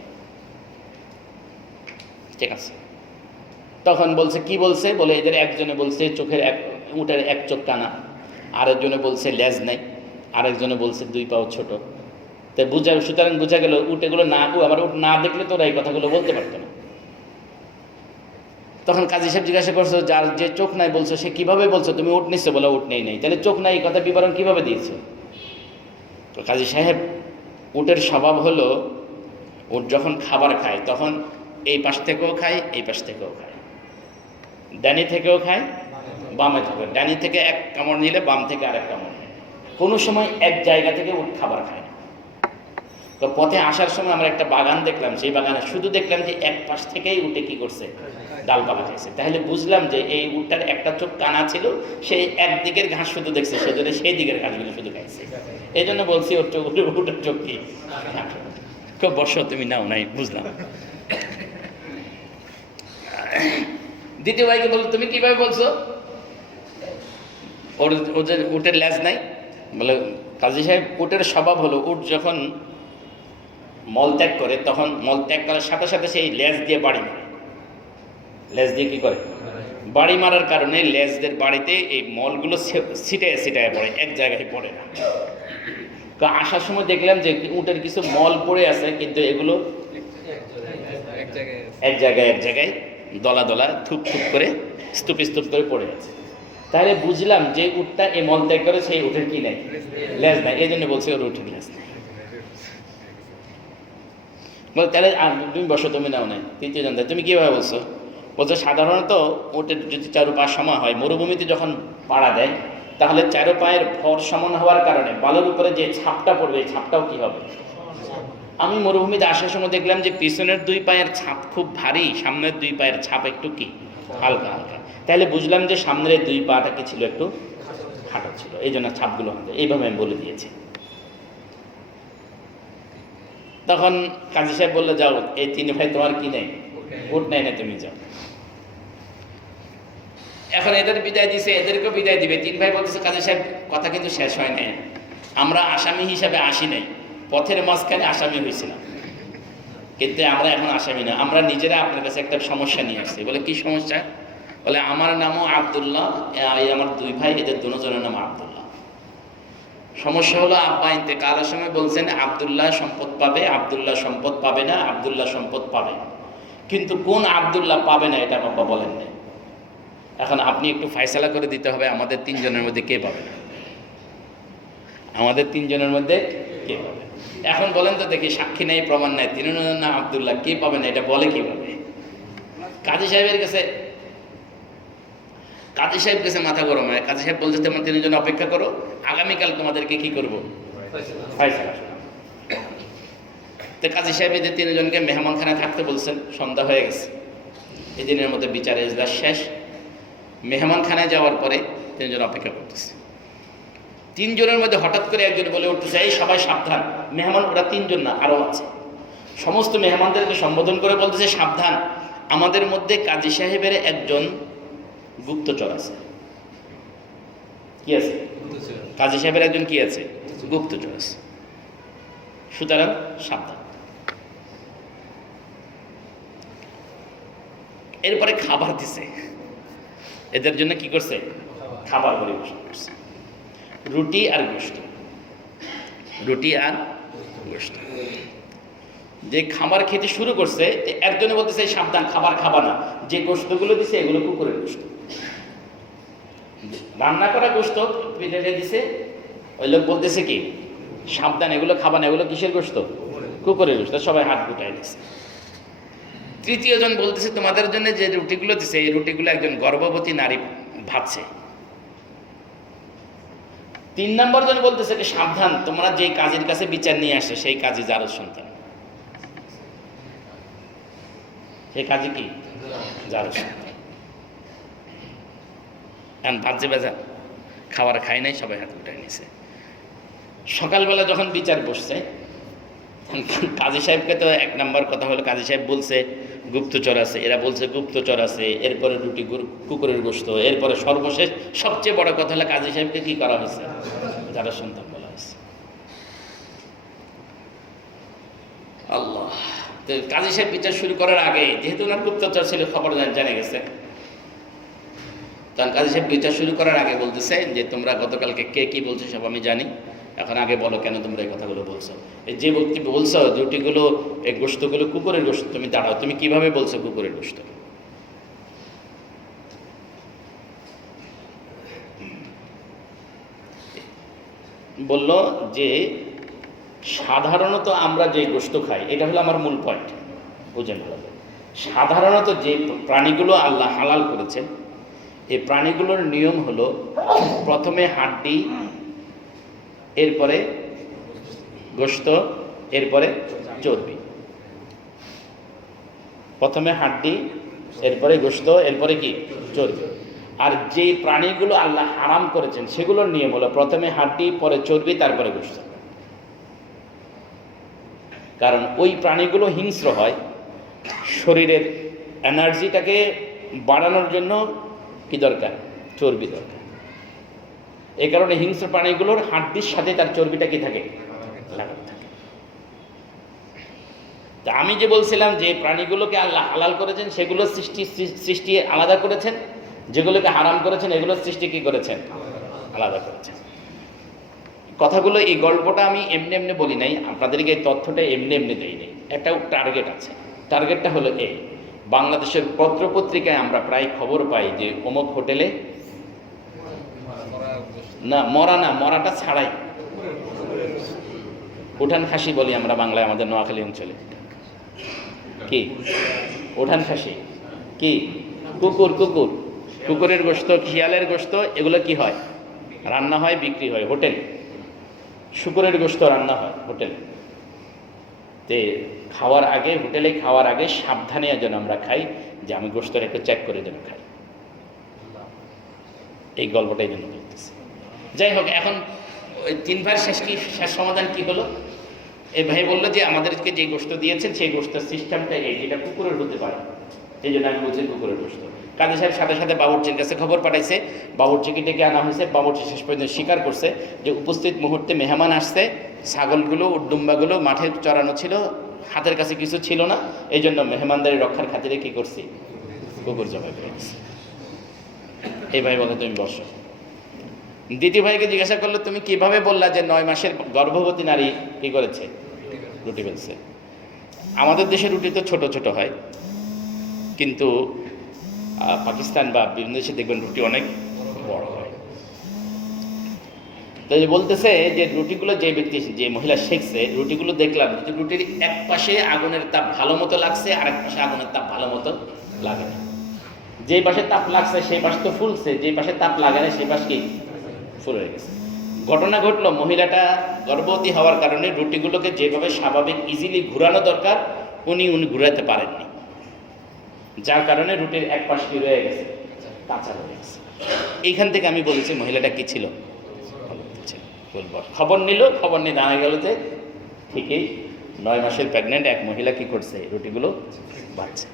ঠিক আছে। তখন বলছে, কি বলছে? বলে এদের একজনে বলছে উটের 1 চোখ কানা, আরেকজনে বলছে লেজ নেই, আরেকজনে বলছে 2 পাও ছোট। তাই সুতরাং বোঝা গেল উট এগুলো না, আমার উট না দেখলে তো ওরা এই কথাগুলো বলতে পারতো না। তখন কাজী সাহেব জিজ্ঞাসা করছো, যার যে চোখ নাই বলছো সে কিভাবে বলছো তুমি উট নিচ্ছ? বলে উট নেই। তাহলে চোখ নাই এই কথা বিবরণ কিভাবে দিয়েছে? তো কাজী সাহেব, উটের স্বভাব হলো উট যখন খাবার খায় তখন এই পাশ থেকেও খায়, এই পাশ থেকেও খায়, ডানি থেকেও খায়, বামে থেকে। ডানি থেকে 1 কামড় নিলে বাম থেকে আরেক কামড় নেয়। কোনো সময় এক জায়গা থেকে উট খাবার খায় না। তো পথে আসার সময় আমরা একটা বাগান দেখলাম, সেই বাগানে শুধু দেখলাম যে এক পাশ থেকেই উটে কি করছে, ডালপালা খাইছে। তাহলে বুঝলাম যে এই উটটার একটা চোখ কানা ছিল, সেই একদিকের ঘাস শুধু দেখছে, সেজন্য সেই দিকের ঘাসগুলো শুধু খাইছে। এই জন্য বলছি ওর চোখ, উটের চোখ কি খুব বর্ষ তুমি নাও নাই, বুঝলাম। দ্বিতীয় ভাইকে বলল, তুমি কিভাবে বলছো ওদের উটের লেজ নাই? বলে কাজী সাহেব, উটের স্বভাব হলো উট যখন মলত্যাগ করে তখন মলত্যাগ করার সাথে সাথে সেই লেজ দিয়ে বাড়ি মারে। লেজ দিয়ে কি করে? বাড়ি মারার কারণে লেজদের বাড়িতে এই মলগুলো ছিটায় পড়ে, এক জায়গায় পড়ে না। তো আসার সময় দেখলাম যে উটের কিছু মল পড়ে আছে, কিন্তু এগুলো এক জায়গায় দলা দলা থুপ করে স্তূপ করে পড়ে আছে। তাহলে বুঝলাম যে উটটা এই মল ত্যাগ করে, সেই উটের কি নেই, লেজ নাই। এই জন্য বলছি ওর উটের লেজ নেই। বল তাহলে তুমি বসো, তুমি নাও নাই। 3য় জন, তুমি কিভাবে বলছো? বলছো সাধারণত উটের যদি 4 পা সমান হয়, মরুভূমিতে যখন পাড়া দেয় তাহলে 4 পায়ের ভর সমান হওয়ার কারণে বালুর উপরে যে ছাপটা পড়বে, এই ছাপটাও কি হবে? আমি মরুভূমিতে আসার সময় দেখলাম যে পিছনের 2 পায়ের ছাপ খুব ভারী, সামনের 2 পায়ের ছাপ একটু কি হালকা হালকা। তাহলে বুঝলাম যে সামনের 2 পাটা কি ছিল, একটু খাটো ছিল, এই জন্য ছাপগুলো হবে। এইভাবে আমি বলে দিয়েছি। তখন কাজী সাহেব বললো, যাও, এই 3 ভাই তোমার কি নেই, উট নেই না, তুমি যাও। এখন এদের বিদায় দিছে, এদেরকেও বিদায় দিবে। 3 ভাই বলতেছে, কাজী সাহেব কথা কিন্তু শেষ হয় নাই, আমরা আসামি হিসাবে আসি নাই, পথের মাঝখানে আসামি হয়েছিলাম, কিন্তু আমরা এখন আসামি না, আমরা নিজেরা আপনার কাছে একটা সমস্যা নিয়ে আসছি। বলে কি সমস্যা? বলে আমার নামও আব্দুল্লাহ, এই আমার 2 ভাই, এদের 2 জনের নাম আব্দুল্লাহ। সমস্যা হলো আব্বা ইন্তেকালের সময় বলছেন আব্দুল্লাহ সম্পদ পাবে, আব্দুল্লাহ সম্পদ পাবে না, আব্দুল্লাহ সম্পদ পাবে, কিন্তু কোন আব্দুল্লাহ পাবে না এটা আব্বা বলেন না। এখন আপনি একটু ফয়সালা করে দিতে হবে আমাদের তিনজনের মধ্যে কে পাবে না, আমাদের তিনজনের মধ্যে কে পাবে। এখন বলেন তো দেখি, সাক্ষী নেই, প্রমাণ নাই, তিনজনের না আব্দুল্লাহ, কে পাবে না এটা বলে কিভাবে? কাজী সাহেবের কাছে, কাজী সাহেব কাছে মাথা গরম হয়। কাজী সাহেব বলছে তোমার তিনজন অপেক্ষা করো, আগামীকাল তোমাদেরকে কি করবো, ফয়সালা। তো কাজী সাহেব এদের তিনজনকে মেহমানখানায় থাকতে বলছেন, সন্ধ্যা হয়ে গেছে, এই দিনের মধ্যে বিচারে ইজলাস শেষ। মেহমানখানায় যাওয়ার পরে তিনজন অপেক্ষা করতেছে। তিনজনের মধ্যে হঠাৎ করে একজন বলে উঠতেছে, এই সবাই সাবধান, মেহমান ওরা তিনজন না আরও আছে। সমস্ত মেহমানদেরকে সম্বোধন করে বলতেছে, সাবধান, আমাদের মধ্যে কাজী সাহেবের একজন গুপ্তচর আছে। কি আছে? কাজী সাহেবের একজন কি আছে? গুপ্তচর আছে, সুতরাং সাবধান। এরপরে খাবার দিছে, এদের জন্য কি করছে? খাবার পরিবেশন করছে, রুটি আর গোশত, রুটি আর গোশত। যে খাবার খেতে শুরু করছে একজনে বলতেছে সাবধান, খাবার খাবা না, যে গোশতগুলো দিছে এগুলো কুকুরের গোশত, রান্না করা গোশত প্লেটে দিছে। ওই লোক বলতেছে কি সাবধান, এগুলো খাবা না, এগুলো কিসের গোশত? কুকুরের গোশত। সবাই হাত গুটাই দিছে। তৃতীয় জন বলতেছে তোমাদের জন্য যে রুটিগুলো দিছে এই রুটিগুলো একজন গর্ভবতী নারী ভাবছে। তিন নম্বর জন বলতেছে যে সাবধান, তোমরা যে কাজীর কাছে বিচার নিয়ে আসে সেই কাজী জারজ সন্তান, সেই কাজী কি? জারজ সন্তান। এখন ভাবছে বেজা খাবার খাই নাই, সবাই হাত উঠাই নিছে। সকালবেলা যখন বিচার বসছে, কাজী সাহেবকে তো এক নম্বর কথা হলো, কাজী সাহেব বলছে গুপ্তচর আছে, এরা বলছে গুপ্তচর আছে, এরপরে রুটি কুকুরের গোশত, এরপরে সর্বশেষ সবচেয়ে বড় কথা হলো কাজী সাহেবকে কি করা হয়েছে? জারজ সন্তান বলা হয়েছে। আল্লাহ। তো কাজী সাহেব বিচার শুরু করার আগে, যেহেতু ওনার গুপ্তচর ছিল, খবর জানে গেছে, তখন কাজী সাহেব বিচার শুরু করার আগে বলতেছে যে তোমরা গতকালকে কে কি বলছো সব আমি জানি, এখন আগে বলো কেন তোমরা এই কথাগুলো বলছো? এই যে ব্যক্তি বলছো রুটিগুলো, এই গোশতগুলো কুকুরের গোশত, তুমি দাঁড়াও, তুমি কিভাবে বলছো কুকুরের গোশত? বলল যে সাধারণত আমরা যে গোশত খাই, এটা হলো আমার মূল পয়েন্ট, বুঝেন ভালো। সাধারণত যে প্রাণীগুলো আল্লাহ হালাল করেছেন, এই প্রাণীগুলোর নিয়ম হলো প্রথমে হাড্ডি, এরপরে গোশত, এরপরে চর্বি। প্রথমে হাড্ডি, এরপরে গোশত, এরপরে কি? চর্বি। আর যে প্রাণীগুলো আল্লাহ হারাম করেছেন সেগুলোর নিয়ম হলো প্রথমে হাড্ডি, পরে চর্বি, তারপরে গোশত। কারণ ওই প্রাণীগুলো হিংস্র হয়, শরীরের এনার্জিটাকে বাড়ানোর জন্য কি দরকার? চর্বি দরকার। এই কারণে হিংস্র প্রাণীগুলোর হাড্ডির সাথে তার চর্বিটা কি থাকে? লাগানো থাকে। তা আমি যে বলছিলাম যে প্রাণীগুলোকে আল্লাহ হালাল করেছেন সেগুলোর সৃষ্টি আলাদা করেছেন, যেগুলোকে হারাম করেছেন এগুলোর সৃষ্টি কি করেছেন? আলাদা করেছেন। কথাগুলো, এই গল্পটা আমি এমনি এমনি বলি নাই, আপনাদেরকে এই তথ্যটা এমনি এমনি দেই নাই, একটা টার্গেট আছে। টার্গেটটা হলো এই, বাংলাদেশের পত্রপত্রিকায় আমরা প্রায় খবর পাই যে অমুক হোটেলে, না মরা না, মরাটা ছাড়াই, উঠান খাসি বলি আমরা বাংলায়, আমাদের নোয়াখালী অঞ্চলে কি উঠান খাসি, কি কুকুর, কুকুর, কুকুরের গোশত, শিয়ালের গোশত, এগুলো কি হয়? রান্না হয়, বিক্রি হয় হোটেল। শুকুরের গোশত রান্না হয় হোটেলে। তে খাওয়ার আগে, হোটেলে খাওয়ার আগে সাবধানে যেন আমরা খাই, যে আমি গোশতটা একটু চেক করে যেন খাই। এই গল্পটাই যেন বলতেছি। যাই হোক, এখন ওই 3 ভাইয়ের শেষ সমাধান কি হলো? এই ভাই বললো যে আমাদেরকে যে গোশত দিয়েছেন সেই গোশতের সিস্টেমটা এই, এটা কুকুরের হতে পারে, এই জন্য আমি বলছি কুকুরের গোশত। কাজী সাহেব সাথে সাথে বাবুর্চির কাছে খবর পাঠাইছে, বাবুর্চিকে ডেকে আনা হয়েছে। বাবুর্চি শেষ পর্যন্ত স্বীকার করছে যে উপস্থিত মুহূর্তে মেহমান আসছে, ছাগলগুলো, উড্ডুম্বাগুলো মাঠে চড়ানো ছিল, হাতের কাছে কিছু ছিল না, এই জন্য মেহমানদারি রক্ষার খাতিরে কি করছি? কুকুর জবাই করে দিচ্ছি। এই ভাই বলে তুমি বসো। দ্বিতীয় ভাইকে জিজ্ঞাসা করলো, তুমি কিভাবে বললা যে 9 মাসের গর্ভবতী নারী কি করেছে? রুটি বেলছে। আমাদের দেশে রুটি তো ছোট ছোট হয়, কিন্তু পাকিস্তান বা বিভিন্ন দেশে দেখবেন রুটি অনেক বড় হয়। তো বলতেছে যে রুটিগুলো যে ব্যক্তি, যে মহিলা শেখছে, রুটিগুলো দেখলাম যে রুটির এক পাশে আগুনের তাপ ভালো মতো লাগছে, আর এক পাশে আগুনের তাপ ভালো মতো লাগে না। যে পাশে তাপ লাগছে সেই পাশ তো ফুলছে, যে পাশে তাপ লাগে না সেই পাশ কি ফুল হয়ে গেছে। ঘটনা ঘটলো, মহিলাটা গর্ভবতী হওয়ার কারণে রুটিগুলোকে যেভাবে স্বাভাবিক ইজিলি ঘুরানো দরকার উনি ঘুরাতে পারেননি, যার কারণে রুটির এক পাশ কি রয়ে গেছে, কাঁচা রয়ে গেছে। এইখান থেকে আমি বলেছি মহিলাটা কি ছিল, খবর নিল, খবর নিয়ে জানা গেল যে ঠিকই 9 মাসের প্রেগনেন্ট এক মহিলা কি করছে, রুটিগুলো বাড়ছে।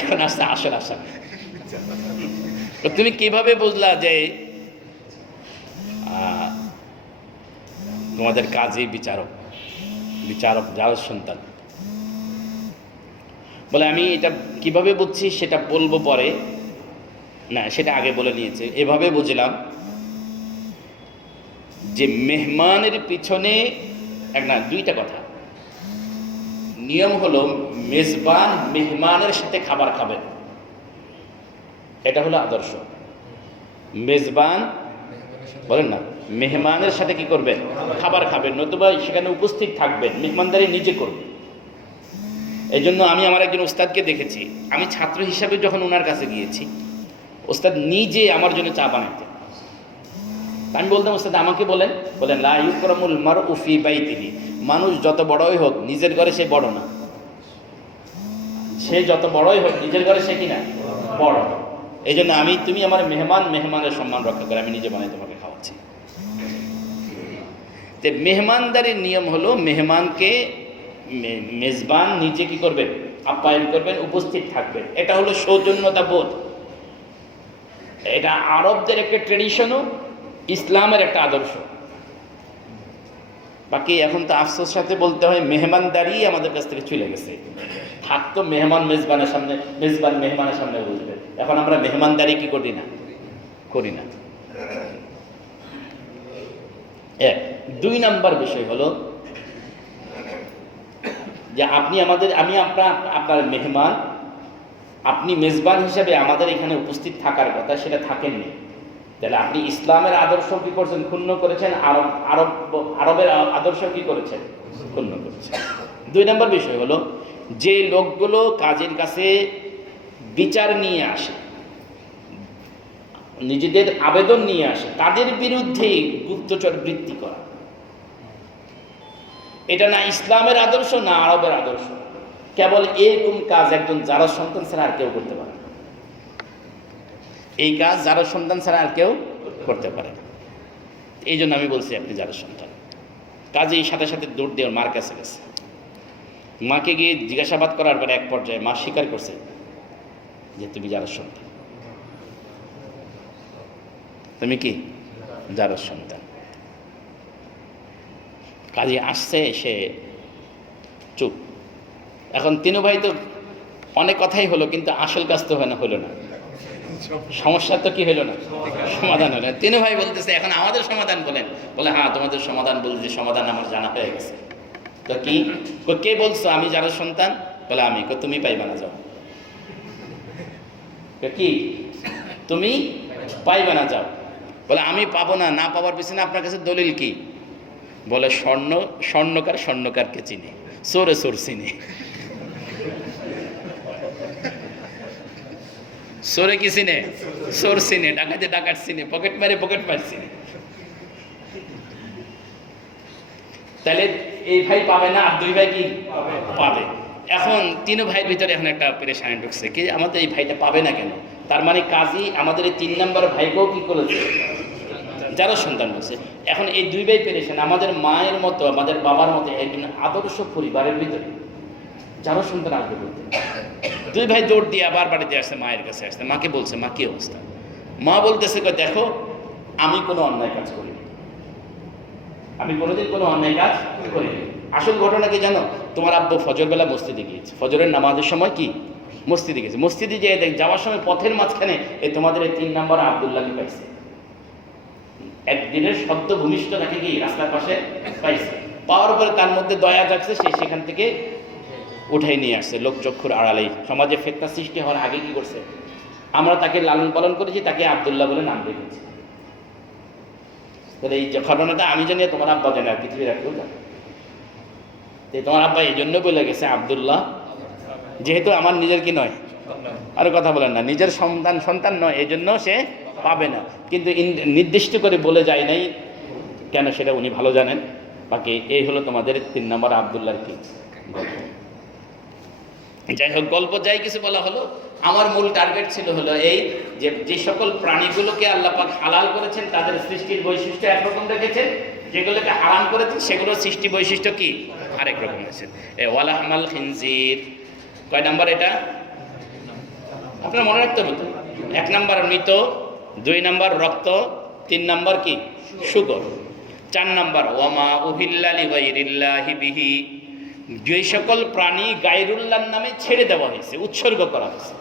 এখন আসছে আসল আশা, তুমি কিভাবে বুঝলা যে তোমাদের কাজী বিচারক জারজ সন্তান? বলে আমি এটা কিভাবে বুঝছি সেটা বলবো পরে, না সেটা আগে বলে নিয়েছে। এভাবে বুঝলাম যে মেহমানের পিছনে দুইটা কথা। নিয়ম হলো মেজবান মেহমানের সাথে খাবার খাবেন, এটা হলো আদর্শ। মেজবান বলেন না, মেহমানের সাথে কি করবেন, খাবার খাবেন, নতুবা সেখানে উপস্থিত থাকবেন, মেহমানদারি নিজে করবেন। এই জন্য আমি আমার একজন ওস্তাদকে দেখেছি, আমি ছাত্র হিসাবে যখন ওনার কাছে গিয়েছি, ওস্তাদ নিজে আমার জন্য চা বানাইতেন। আমি বলতাম, ওস্তাদ আমাকে বলেন লা ইউকরামুল মারউ ফি বাইতিহি, মানুষ যত বড়ই হোক নিজের ঘরে সে বড় না, সে যত বড়ই হোক নিজের ঘরে সে কিনা বড়। এই জন্য তুমি আমার মেহমানের সম্মান রক্ষা করে আমি নিজে বানাই তোমাকে খাওয়াচ্ছি। তো মেহমানদারির নিয়ম হলো মেহমানকে মেজবান নিজে কি করবেন, আপ্যায়ন করবেন, উপস্থিত থাকবেন। এটা হলো সৌজন্যতা বোধ। এটা আরবদের একটা ট্রেডিশনও, ইসলামের একটা আদর্শ। বাকি এখন তো আফসোস সাথে বলতে হয় মেহমানদারি আমাদের কাছ থেকে চলে গেছে। থাকতো মেহমান মেজবানের সামনে, মেজবান মেহমানের সামনে বুঝবে। এখন আমরা মেহমানদারি কি করি না। 2 নাম্বার বিষয় হলো যে আমি আপনার মেহমান, আপনি মেজবান হিসেবে আমাদের এখানে উপস্থিত থাকার কথা, সেটা থাকেননি। তাহলে আপনি ইসলামের আদর্শ কি করছেন, ক্ষুণ্ণ করেছেন। আরবের আদর্শ কি করেছেন, ক্ষুণ্ণ করেছেন। 2 নম্বর বিষয় হলো যে লোকগুলো কাজের কাছে বিচার নিয়ে আসে, নিজেদের আবেদন নিয়ে আসে, তাদের বিরুদ্ধে গুপ্তচর বৃত্তি করা, এটা না ইসলামের আদর্শ না আরবের আদর্শ। কেবল এরকম কাজ একজন জারজ সন্তান ছাড়া আর কেউ করতে পারে না। এই কাজ জারজ সন্তান ছাড়া আর কেউ করতে পারে না। এই জন্য আমি বলছি আপনি জারজ সন্তান। কাজে সাথে সাথে দৌড় দিয়ে মার কাছে গেছে। মাকে গিয়ে জিজ্ঞাসাবাদ করার পরে এক পর্যায়ে মা স্বীকার করছে যে তুমি জারজ সন্তান, তুমি কি জারজ সন্তান। কাজে আসছে, সে চুপ। এখন 3 ভাই তো অনেক কথাই হলো, কিন্তু আসল কাজ তো হলো না। সমস্যা তো কি হলো না, সমাধান হলো না। 3 ভাই বলতেছে এখন আমাদের সমাধান বলেন। বলে হ্যাঁ তোমাদের সমাধান বলছি, সমাধান আমার জানা হয়ে গেছে। তো কি, কে বলছো আমি জারজ সন্তান? বলে আমি। তুমি পাইবা না, যাও। কি তুমি পাইবা না, যাও। বলে আমি পাবো না, না পাওয়ার পিছনে আপনার কাছে দলিল কি? বলে স্বর্ণকারকে চিনি, চোরে চোর চিনি। চোরে কি চিনে? চোর চিনে, ডাকাতে ডাকাত চিনে, পকেট মার চিনে। তাহলে এই ভাই পাবে না, আর 2 ভাই কি পাবে? এখন 3 ভাইয়ের ভিতরে এখন একটা পেরেশানি ঢুকছে কি, আমাদের এই ভাইটা পাবে না কেন? তার মানে কাজী আমাদের এই 3 নম্বর ভাইকেও কি করেছে, যারা সন্তান বলছে। এখন এই 2 ভাই পেরেশান। আমাদের মায়ের মতো, আমাদের বাবার মতো একদিন আদর্শ পরিবারের ভিতরে যারা সন্তান আসবে বলতে, 2 ভাই দৌড় দিয়ে আবার বাড়িতে আসছে, মায়ের কাছে আসছে। মাকে বলছে, মা কি অবস্থা? মা বলতেছে, দেখো আমি কোনো অন্যায় কাজ করিনি, আমি কোনোদিন কোনো অন্যায় কাজ করিনি। আসল ঘটনা কি জানো? তোমার আব্বু ফজরবেলা মসজিদে গিয়েছে, ফজরের নামাজের সময় কি মসজিদে গেছে। মসজিদে যেয়ে যাওয়ার সময় পথের মাঝখানে তোমাদের এই 3 নম্বর আব্দুল্লাহকে পাইছে। একদিনের সদ্য ভূমিষ্ঠ নাকি কি রাস্তার পাশে পাইছে, পাওয়ার পরে তার মধ্যে দয়া জাগছে, সে সেখান থেকে উঠাই নিয়ে আসছে লোকচক্ষুর আড়ালেই। সমাজে ফিতনা সৃষ্টি হওয়ার আগে কি করছে, আমরা তাকে লালন পালন করেছি, তাকে আব্দুল্লাহ বলে নাম রেখেছি। তাহলে এই যে ঘটনাটা আমি জানি, তোমার আব্বা জানে, আর পৃথিবীর আর কেউ জানে। তোমার আব্বা এই জন্য বলে গেছে আব্দুল্লাহ, যেহেতু আমার নিজের কি নয়, আরো কথা বলেন না, নিজের সন্তান নয়, এই জন্য সে পাবে না। কিন্তু নির্দিষ্ট করে বলে যায় নাই কেন, সেটা উনি ভালো জানেন। বাকি এই হলো তোমাদের 3 নম্বর আব্দুল্লাহর কি গল্প। যাই হোক, গল্প যাই কিছু বলা হলো, আমার মূল টার্গেট ছিল হলো এই যে সকল প্রাণীগুলোকে আল্লাহ পাক হালাল করেছেন তাদের সৃষ্টির বৈশিষ্ট্য একরকম রেখেছেন, যেগুলোকে হারাম করেছেন সেগুলোর সৃষ্টি বৈশিষ্ট্য কি আরেক রকম আছে। ওয়ালাহমাল খিনজির কয় নাম্বার এটা আপনারা মনে রাখতে হবে তো। 1 নাম্বার মৃত, 2 নাম্বার রক্ত, 3 নাম্বার কি শুকর, 4 নাম্বার ওয়ামা উহিল্লা লিগাইরিল্লাহি বিহি, যে সকল প্রাণী গায়রুল্লাহর নামে ছেড়ে দেওয়া হয়েছে, উৎসর্গ করা হয়েছে।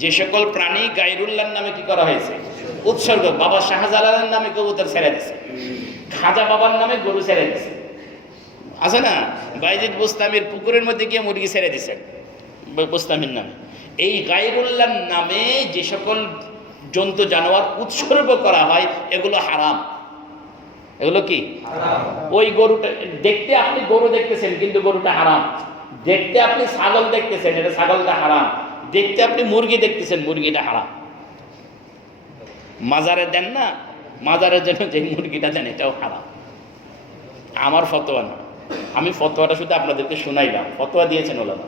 যে সকল প্রাণী গায়রুল্লাহর নামে কি করা হয়েছে, উৎসর্গ। বাবা শাহজালালের নামে কবুতর ছেড়ে দিছে, খাজা বাবার নামে গরু ছেড়ে দিছে, আছে না? বাইজিদ বুস্তামির পুকুরের মধ্যে গিয়ে মুরগি ছেড়ে দিছে বুস্তামির নামে। এই গায়রুল্লাহর নামে যে সকল জন্তু জানোয়ার উৎসর্গ করা হয় এগুলো হারাম। এগুলো কি হারাম। ওই গরুটা দেখতে আপনি গরু দেখতেছেন কিন্তু গরুটা হারাম, দেখতে আপনি ছাগল দেখতেছেন এটা ছাগলটা হারাম, দেখতে আপনি মুরগি দেখতেছেন মুরগিটা হারাম। মাজারে দেন না, মাজারের জন্য যে মুরগিটা দেন এটাও হারাম। আমার ফতোয়া না, আমি ফতোয়াটা শুধু আপনাদেরকে শুনাইলাম, ফতোয়া দিয়েছেন ওলামা।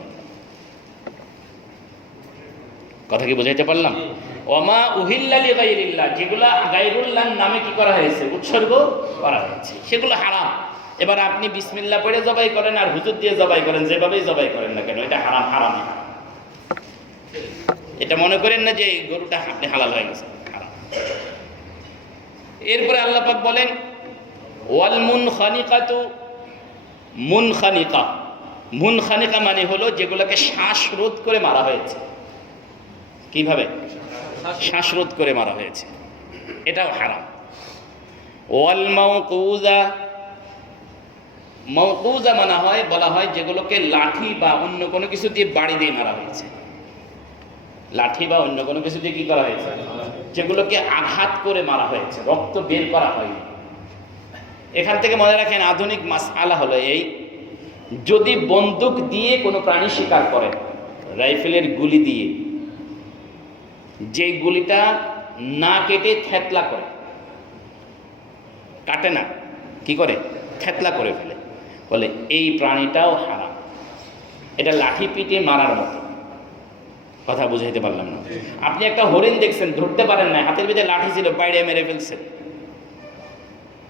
কথা কি বুঝাইতে পারলাম? ওমা উহিল্লা লিগাইরিল্লাহ, যেগুলা গায়রুল্লাহর নামে কি করা হয়েছে, উৎসর্গ করা হয়েছে, সেগুলো হারাম। এবার আপনি বিসমিল্লাহ পড়ে জবাই করেন আর হুজুর দিয়ে জবাই করেন, যেভাবেই জবাই করেন না কেন এটা হারাম, হারামই হারাম। এটা মনে করেন না যে এই গরুটা আপনি হালাল হয়ে গেছে, হারাম। এরপরে আল্লাহ পাক বলেন ওয়াল মুনখানিকাতু, মুনখানিকা, মুনখানিকা মানে হলো যেগুলোকে শ্বাসরোধ করে মারা হয়েছে। কিভাবে? শ্বাসরোধ করে মারা হয়েছে, এটাও হারাম। ওয়াল মাউকুজা, মাউকুজা মানা হয়, বলা হয় যেগুলোকে লাঠি বা অন্য কোনো কিছু দিয়ে বাড়ি দিয়ে মারা হয়েছে। লাঠি বা অন্য কোনো কিছু দিয়ে কি করা হয়েছে, যেগুলোকে আঘাত করে মারা হয়েছে, রক্ত বের করা হয়নি। এখান থেকে মনে রাখেন আধুনিক মাসআলা হলো এই, যদি বন্দুক দিয়ে কোনো প্রাণী শিকার করে, রাইফেলের গুলি দিয়ে, যে গুলিটা না কেটে থেতলা করে, কাটে না, কি করে থেতলা করে ফেলে, বলে এই প্রাণীটাও হারাম। এটা লাঠি পিটে মারার মতো। কথা বুঝাইতে পারলাম না? আপনি একটা হরিণ দেখছেন, ধরতে পারেন না, হাতের ভিতরে লাঠি ছিল, বাইরে মেরে ফেলছেন,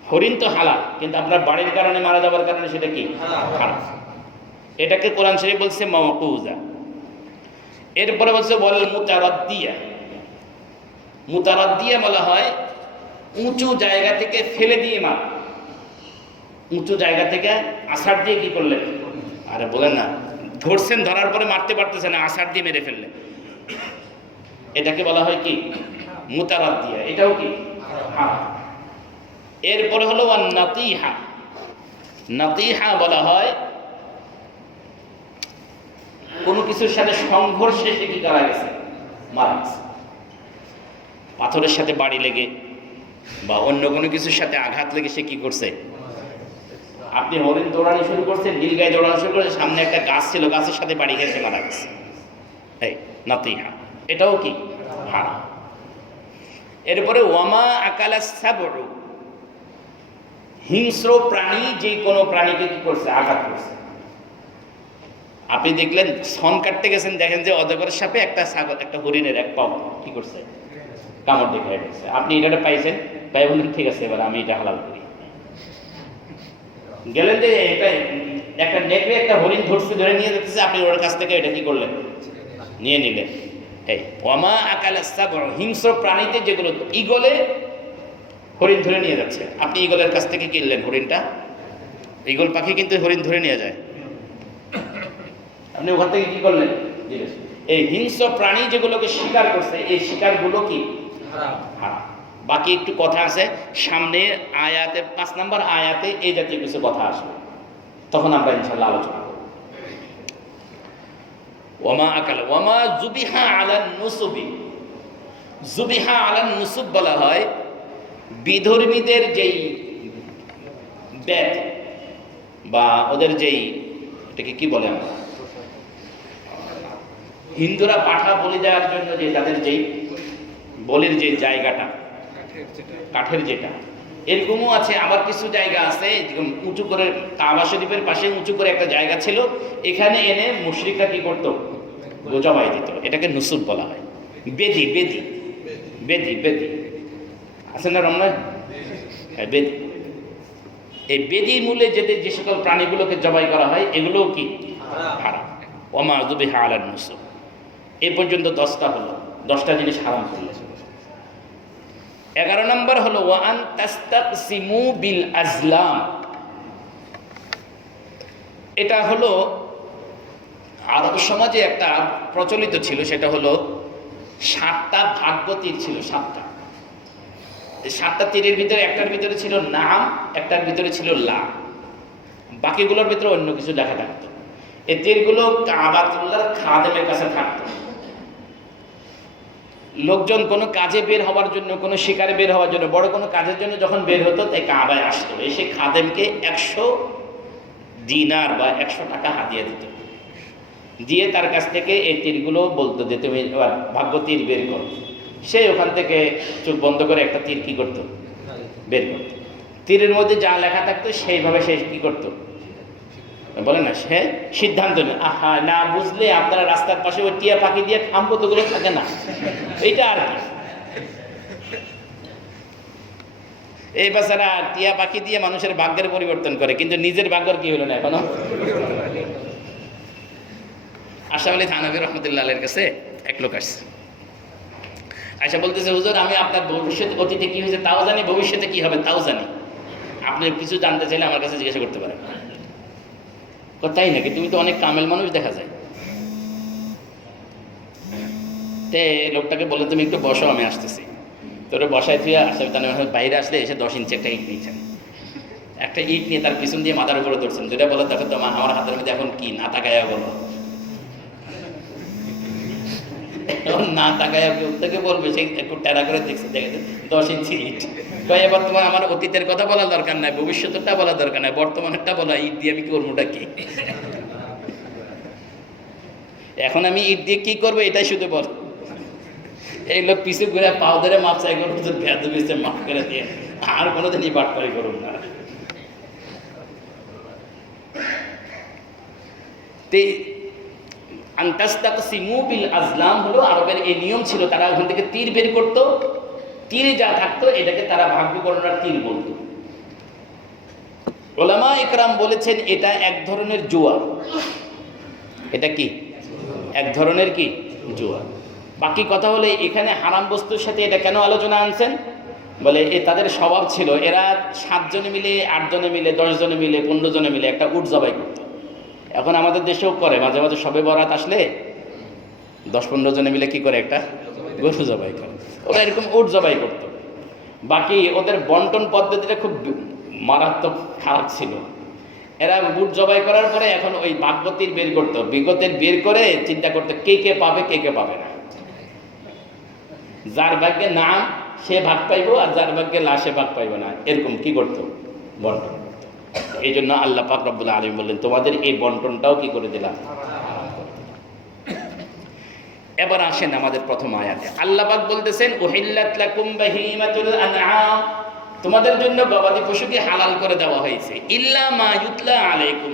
হরিণ তো হালাল, কিন্তু আপনার বাড়ির কারণে মারা যাবার কারণে সেটা কি হারাম। এটাকে কোরআন শরীফ বলছে মাওকুজা। এরপরে বলছে ওয়াল মুতারাদ্দিয়া, মুতারাদ্দিয়া বলা হয় উঁচু জায়গা থেকে ফেলে দিয়ে মারা। উঁচু জায়গা থেকে আছাড় দিয়ে কি করলেন, আরে বলেন না, ধরছেন, ধরার পরে মারতে পারতেছেন না, আছাড় দিয়ে মেরে ফেললেন, এটাকে বলা হয় কি মুতারাদ্দিয়া, এটাও কি হারাম। এরপরে হলো ওয়ান নাতিহা, নাতিহা বলা হয় কোনো কিছুর সাথে সংঘর্ষে সে কি করা গেছে, মারা গেছে। পাথরের সাথে বাড়ি লেগে বা অন্য কোনো কিছুর সাথে আঘাত লেগে সে কি করছে, আপনি হরিণ দৌড়ানি শুরু করছেন, নীলগায়ে দৌড়ানো শুরু করছেন, সামনে একটা গাছ ছিল, গাছের সাথে বাড়ি খেয়ে সে মারা গেছে, এই নাতিহা, এটাও কি হারাম। এরপরে ওয়ামা আকালা সাবউ, হিংস্র প্রাণী যে কোনো প্রাণীকে কি করছে, আঘাত করছে। আপনি দেখলেন ছন কাটতে গেছেন, দেখেন যে অজগরের সাপে একটা ছাগল, একটা হরিণের এক পাও কি করছে, কামড় দেখায় গেছে। আপনি এটা পাইছেন, পাই বললেন ঠিক আছে এবার আমি এটা হালাল করি। গেলেন যে এটা একটা নেকড়ে একটা হরিণ ধরছে, ধরে নিয়ে যেতেছে, আপনি ওর কাছ থেকে এটা কি করলেন, নিয়ে নিলেন। এই ওয়ামা আকালা সাবউ, হিংস্র প্রাণীতে যেগুলো, ঈগলে হরিণ ধরে নিয়ে যাচ্ছে, আপনি ঈগলের কাছ থেকে কিনলেন হরিণটা, ঈগল পাখি কিন্তু হরিণ ধরে নিয়ে যায়, আপনি ওখান থেকে কি করলেন, এই হিংস্র প্রাণী যেগুলোকে শিকার করছে, এই শিকারগুলো কি হারাম। বাকি একটু কথা আছে সামনে আয়াতে 5 নম্বর আয়াতে এই জাতীয় কিছু কথা আসবে, তখন আমরা ইনশাআল্লাহ আলোচনা করব। ওয়ামা আকালা ওয়ামা যুবিহা আলান নুসুবি, যুবিহা আলান নুসুব বলা হয় বিধর্মীদের যেই বেদ বা ওদের যেই এটাকে কি বলে আমরা হিন্দুরা পাঠা বলি দেওয়ার জন্য যে তাদের যেই বলির যে জায়গাটা কাঠের যেটা এরকমও আছে। আবার কিছু জায়গা আছে উঁচু করে কাবা শরীফের পাশে উঁচু করে একটা জায়গা ছিল, এখানে এনে মুশরিকরা কি করতো জবাই দিত, এটাকে নুসুব বলা হয়। বেদি বেদি বেদি বেদি আছে না রমনায়, বেদি। এই বেদির মূলে যে সকল প্রাণীগুলোকে জবাই করা হয় এগুলোও কি হারাম। ওমা যুবিহা আলান নুসুব, এ পর্যন্ত 10টা হলো, 10টা জিনিস হারাম করলে। 11 নম্বর হলো ওয়ান তাস্তাকসিমু বিল আজলাম। এটা হলো আরব সমাজে একটা প্রচলিত ছিল, সেটা হলো 7টা ভাগ্য তীর ছিল। 7টা তীরের ভিতরে একটার ভিতরে ছিল নাম, একটার ভিতরে ছিল লাম, বাকিগুলোর ভিতরে অন্য কিছু লেখা থাকতো। এই তীরগুলো কাবাতুল্লাহর খাদেমের কাছে থাকতো। লোকজন কোনো কাজে বের হওয়ার জন্য, কোনো শিকারে বের হওয়ার জন্য, বড় কোনো কাজের জন্য যখন বের হতো তাই কাবায় আসতো, এসে খাদেমকে 100 দিনার বা 100 টাকা হাতিয়ে দিত, দিয়ে তার কাছ থেকে এই তীরগুলো বলতো যে তুমি ভাগ্য তীর বের করো। সে ওখান থেকে চোখ বন্ধ করে একটা তীর কি করতো বের করতো। তীরের মধ্যে যা লেখা থাকতো সেইভাবে সে কি করতো বলে না, সে সিদ্ধান্ত নেই। আহা, না বুঝলে আপনারা রাস্তার পাশে ওই টিয়া পাখি দিয়ে খাম্পতগুলো থাকে না, এইটা আর কি। এই বাচ্চারা টিয়া পাখি দিয়ে মানুষের ভাগ্যের পরিবর্তন করে, কিন্তু নিজের ভাগ্যের কি হলো না এখনো। আশরাফ আলী থানভী রহমতুল্লাহ আলাইহির কাছে এক লোক আসছে, আয়সা বলতেছে, হুজুর আমি আপনার ভবিষ্যৎ অতীতে কি হয়েছে তাও জানি, ভবিষ্যতে কি হবে তাও জানি, আপনি কিছু জানতে চাইলে আমার কাছে জিজ্ঞাসা করতে পারেন। তাই নাকি, তুমি তো অনেক কামেল মানুষ দেখা যায়। তে লোকটাকে বলে তুমি একটু বসো, আমি আসতেছি। তোর বসায় তুই আসতে বাইরে আসলে এসে 10 ইঞ্চি একটা ইট নিয়েছেন, একটা ইট নিয়ে তার পিছন দিয়ে মাথার উপরে ধরছেন। যেটা বলে দেখো তো আমার হাতের মধ্যে এখন কি, না তাকায়া বলো, এখন না তাকায়া থেকে বলবে, সে একটু টেরা করে দেখছে, দেখে 10 ইঞ্চি ইট। এবার তোমার আমার অতীতের কথা বলার দরকার নাই, ভবিষ্যতেরটা বলার দরকার নাই, বর্তমানেরটা বলা, ইট দিয়ে আমি করবোটা কি, এখন আমি ইট দিয়ে কি করবো এটাই শুধু বল। এই লোক পিছু ঘুরে পাও ধরে মাপ চাই করবো, ভেদ বেঁচে মাফ করে দিয়ে আর কোনোদিন এই বাটপারি করুন না। আনতাস্তাকসিমু বিল আজলাম হলো আরবের এই নিয়ম ছিল, তারা ওখান থেকে তীর বের করতো, তীরে যা থাকতো এটাকে তারা ভাগ্য গণনার তীর বলতো। উলামা ইকরাম বলেছেন এটা এক ধরনের জুয়া। এটা কি এক ধরনের কি জুয়া। বাকি কথা হলে এখানে হারাম বস্তুর সাথে এটা কেন আলোচনা আনছেন, বলে তাদের স্বভাব ছিল, এরা 7 জনে মিলে, 8 জনে মিলে, 10 জনে মিলে, 15 জনে মিলে একটা উট জবাই করত। এখন আমাদের দেশেও করে, মাঝে মাঝে সবে বরাত আসলে 10-15 জনে মিলে কি করে একটা গরু জবাই করে, ওরা এরকম উট জবাই করতো। বাকি ওদের বন্টন পদ্ধতিটা খুব মারাত্মক খারাপ ছিল। এরা উট জবাই করার পরে এখন ওই ভাগ্যতীর বের করতো, বিগতের বের করে চিন্তা করতো কে কে পাবে কে কে পাবে না। যার ভাগ্যে নাম সে ভাগ পাইবো, আর যার ভাগ্যে লাশে ভাগ পাইবো না, এরকম কি করতো বন্টন করতো। এই জন্য আল্লাহ পাক রব্বুল আলামিন বললেন তোমাদের এই বন্টনটাও কি করে দিলাম। এবার আসেন আমাদের প্রথম আয়াতে, আল্লাহ পাক বলতেছেন উহিল্লাত লাকুম বাহিমাতুল আনআম, তোমাদের জন্য গবাদি পশুকে হালাল করে দেওয়া হয়েছে, ইল্লা মা ইউতলা আলাইকুম,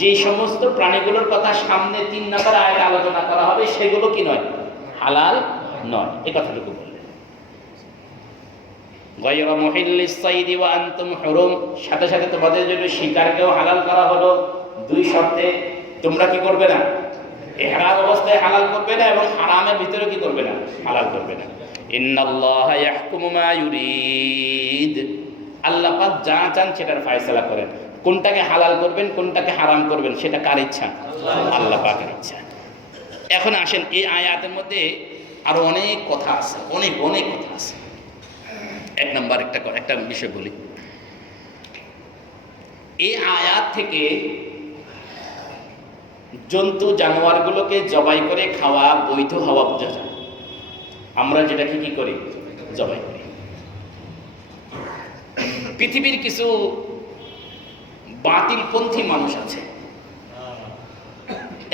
যে সমস্ত প্রাণীগুলোর কথা সামনে 3 নম্বর আয়াতে আলোচনা করা হবে সেগুলো কি নয়, হালাল নয়। এই কথাটুকু বললেন। গায়রা মুহিল্লিস সাইদি ওয়া আনতুম হুরুম, সাথে সাথে তোমাদের জন্য শিকারকেও হালাল করা হলো 2 শর্তে। তোমরা কি করবে না, ইহরাম অবস্থায় হালাল করবে না, এবং হারামের ভিতরে কি করবে না, হালাল করবে না। ইন্নাল্লাহা ইয়াহকুমু মা ইউরিদ, আল্লাহ পাক যা চান সেটার ফয়সালা করেন। কোনটাকে হালাল করবেন কোনটাকে হারাম করবেন সেটা কার ইচ্ছা, আল্লাহ পাকের ইচ্ছা। এখন আসেন এই আয়াতের মধ্যে আরো অনেক কথা আছে, অনেক কথা আছে। এক নাম্বার একটা বিষয় বলি, এই আয়াত থেকে জন্তু জানোয়ারগুলোকে জবাই করে খাওয়া বৈধ হওয়া বোঝা যায়। আমরা যেটাকে কি করি, জবাই করি। পৃথিবীর কিছু বাতিলপন্থী মানুষ আছে,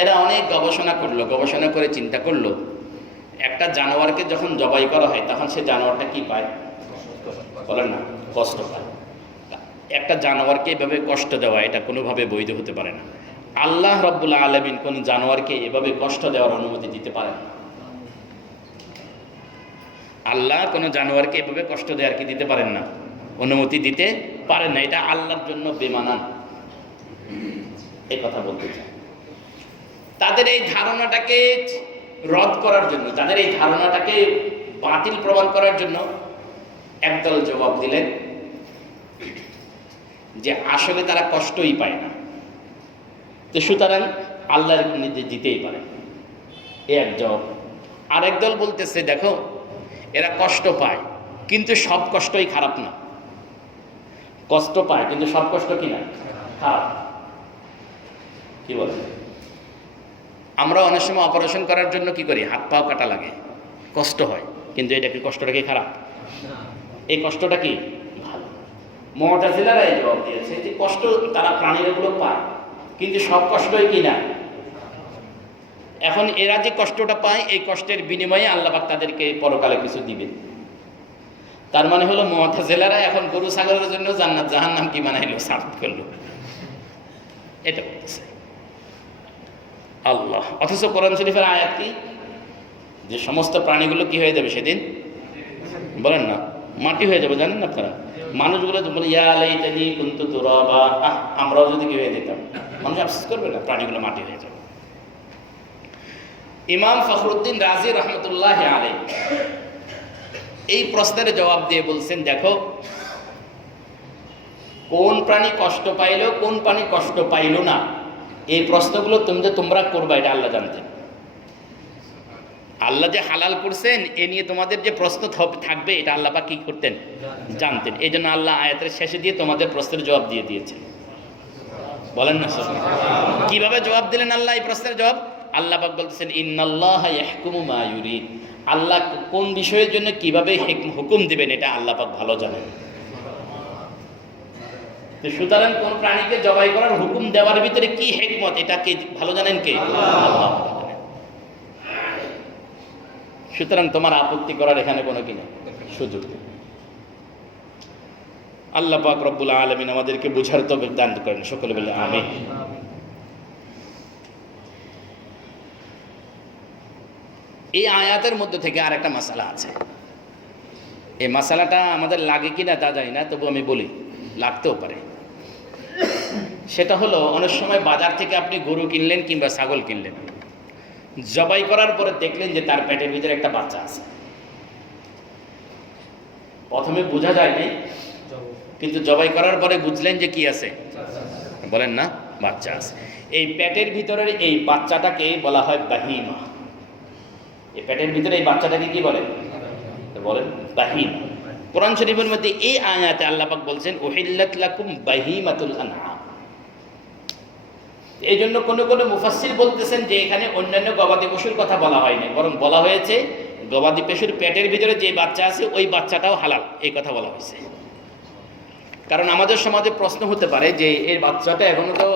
এরা অনেক গবেষণা করে চিন্তা করলো, একটা জানোয়ারকে যখন জবাই করা হয় তখন সে জানোয়ারটা কি পায়, বলেন না, কষ্ট পায়। একটা জানোয়ারকে এভাবে কষ্ট দেওয়া এটা কোনোভাবে বৈধ হতে পারে না। আল্লাহ রাব্বুল আলামিন কোন জানোয়ারকে এভাবে কষ্ট দেওয়ার অনুমতি দিতে পারেন না। আল্লাহ কোন জানোয়ারকে এভাবে কষ্ট দেওয়ার কি দিতে পারেন না, অনুমতি দিতে পারেন না। এটা আল্লাহর জন্য বেমানান, এই কথা বলতে চাই। তাদের এই ধারণাটাকে রদ করার জন্য, তাদের এই ধারণাটাকে বাতিল প্রমাণ করার জন্য একদল জবাব দিলেন যে আসলে তারা কষ্টই পায় না, তো সুতরাং আল্লাহর নির্দেশ দিতেই পারে, এ এক জবাব। আর একদল বলতেছে দেখো এরা কষ্ট পায় কিন্তু সব কষ্টই খারাপ না, কষ্ট পায় কিন্তু সব কষ্ট কি না, খারাপ। কি বলে, আমরা অনেক সময় অপারেশন করার জন্য কি করি, হাত পাও কাটা লাগে, কষ্ট হয়, কিন্তু এটা কি, কষ্টটা কি খারাপ, এই কষ্টটা কি ভালো। মুতাজিলারা এই জবাব দিয়েছে যে কষ্ট তারা প্রাণীর এগুলো পায় কিন্তু সব কষ্টই কি না। এখন এরা যে কষ্টটা পায় এই কষ্টের বিনিময়ে আল্লাহ পাক তাদেরকে পরকালে কিছু দিবে। তার মানে হলো মুতাজিলারা এখন গরু ছাগলের জন্য জান্নাত জাহান্নাম কি বানাইলো, সার্ভ করলো, এটা বলতেছে আল্লাহ। অথচ কোরআন শরীফের আয়াত কি, যে সমস্ত প্রাণীগুলো কি হয়ে যাবে সেদিন, বলেন না, মাটি হয়ে যাবে। জানেন না আপনারা, মানুষগুলো বলে ইয়া লাইতানি কুনতু তুরাবা, আমরাও যদি কি হয়ে যেতাম, মানুষ আফসোস করবে না, প্রাণীগুলো মাটি হয়ে যাবে। ইমাম ফখরুদ্দিন রাজি রহমতুল্লাহ আলাইহি এই প্রশ্নের জবাব দিয়ে বলছেন দেখো কোন প্রাণী কষ্ট পাইলো কোন প্রাণী কষ্ট পাইলো না, এই প্রশ্নগুলো তোমরা করবা এটা আল্লাহ জানতেন। আল্লাহ যে হালাল করছেন এ নিয়ে তোমাদের যে প্রশ্ন থাকবে এটা আল্লাহ পাক কি করতেন, জানতেন। এই জন্য আল্লাহ আয়াতের শেষে দিয়ে তোমাদের প্রশ্নের জবাব দিয়ে দিয়েছেন। বলেন না কিভাবে জবাব দিলেন আল্লাহ এই প্রশ্নের জবাব, আল্লাহ পাক বলতেছেন ইন্নাল্লাহা ইয়াহকুমু মা ইউরিদ, আল্লাহ কোন বিষয়ের জন্য কিভাবে হুকুম দিবেন এটা আল্লাহ পাক ভালো জানেন। সুতরাং কোন প্রাণীকে জবাই করার হুকুম দেওয়ার ভিতরে কি হিকমত এটা কে ভালো জানেন, কে, আল্লাহ। সুতরাং তোমার আপত্তি করার এখানে কোনো কি নেই, সুযোগ নেই। আল্লাহ পাক রব্বুল আলামিন আমাদেরকে বুঝার তৌফিক দান করেন, সকলে বলে আমিন। এই আয়াতের মধ্যে থেকে আর একটা মাসালা আছে, এই মাসালাটা আমাদের লাগে কিনা তা জানি না, তবু আমি বলি, লাগতেও পারে। সেটা হলো অনেক সময় বাজার থেকে আপনি গরু কিনলেন কিংবা ছাগল কিনলেন, জবাই করার পরে দেখলেন যে তার পেটের ভিতরে একটা বাচ্চা আছে। প্রথমে বোঝা যায়নি, কিন্তু জবাই করার পরে বুঝলেন যে কি আছে, বলেন না, বাচ্চা আছে। এই পেটের ভিতরের এই বাচ্চাটাকে বলা হয় বাহিমা। এই পেটের ভিতরে এই বাচ্চাটাকে কি বলে, বলেন বাহিমা। কোরআন শরীফের মধ্যে এই আয়াতে আল্লাহ পাক বলছেন উহিল্লাত লাকুম বাহিমাতুল আনআম। এই জন্য কোনো মুফাসসির বলতেছেন যে এখানে অন্যান্য গবাদি পশুর কথা বলা হয়নি, বরং বলা হয়েছে গবাদি পশুর পেটের ভিতরে যে বাচ্চা আছে ওই বাচ্চাটাও হালাল, এই কথা বলা হয়েছে। কারণ আমাদের সমাজে প্রশ্ন হতে পারে যে এর বাচ্চাটা এখনো তো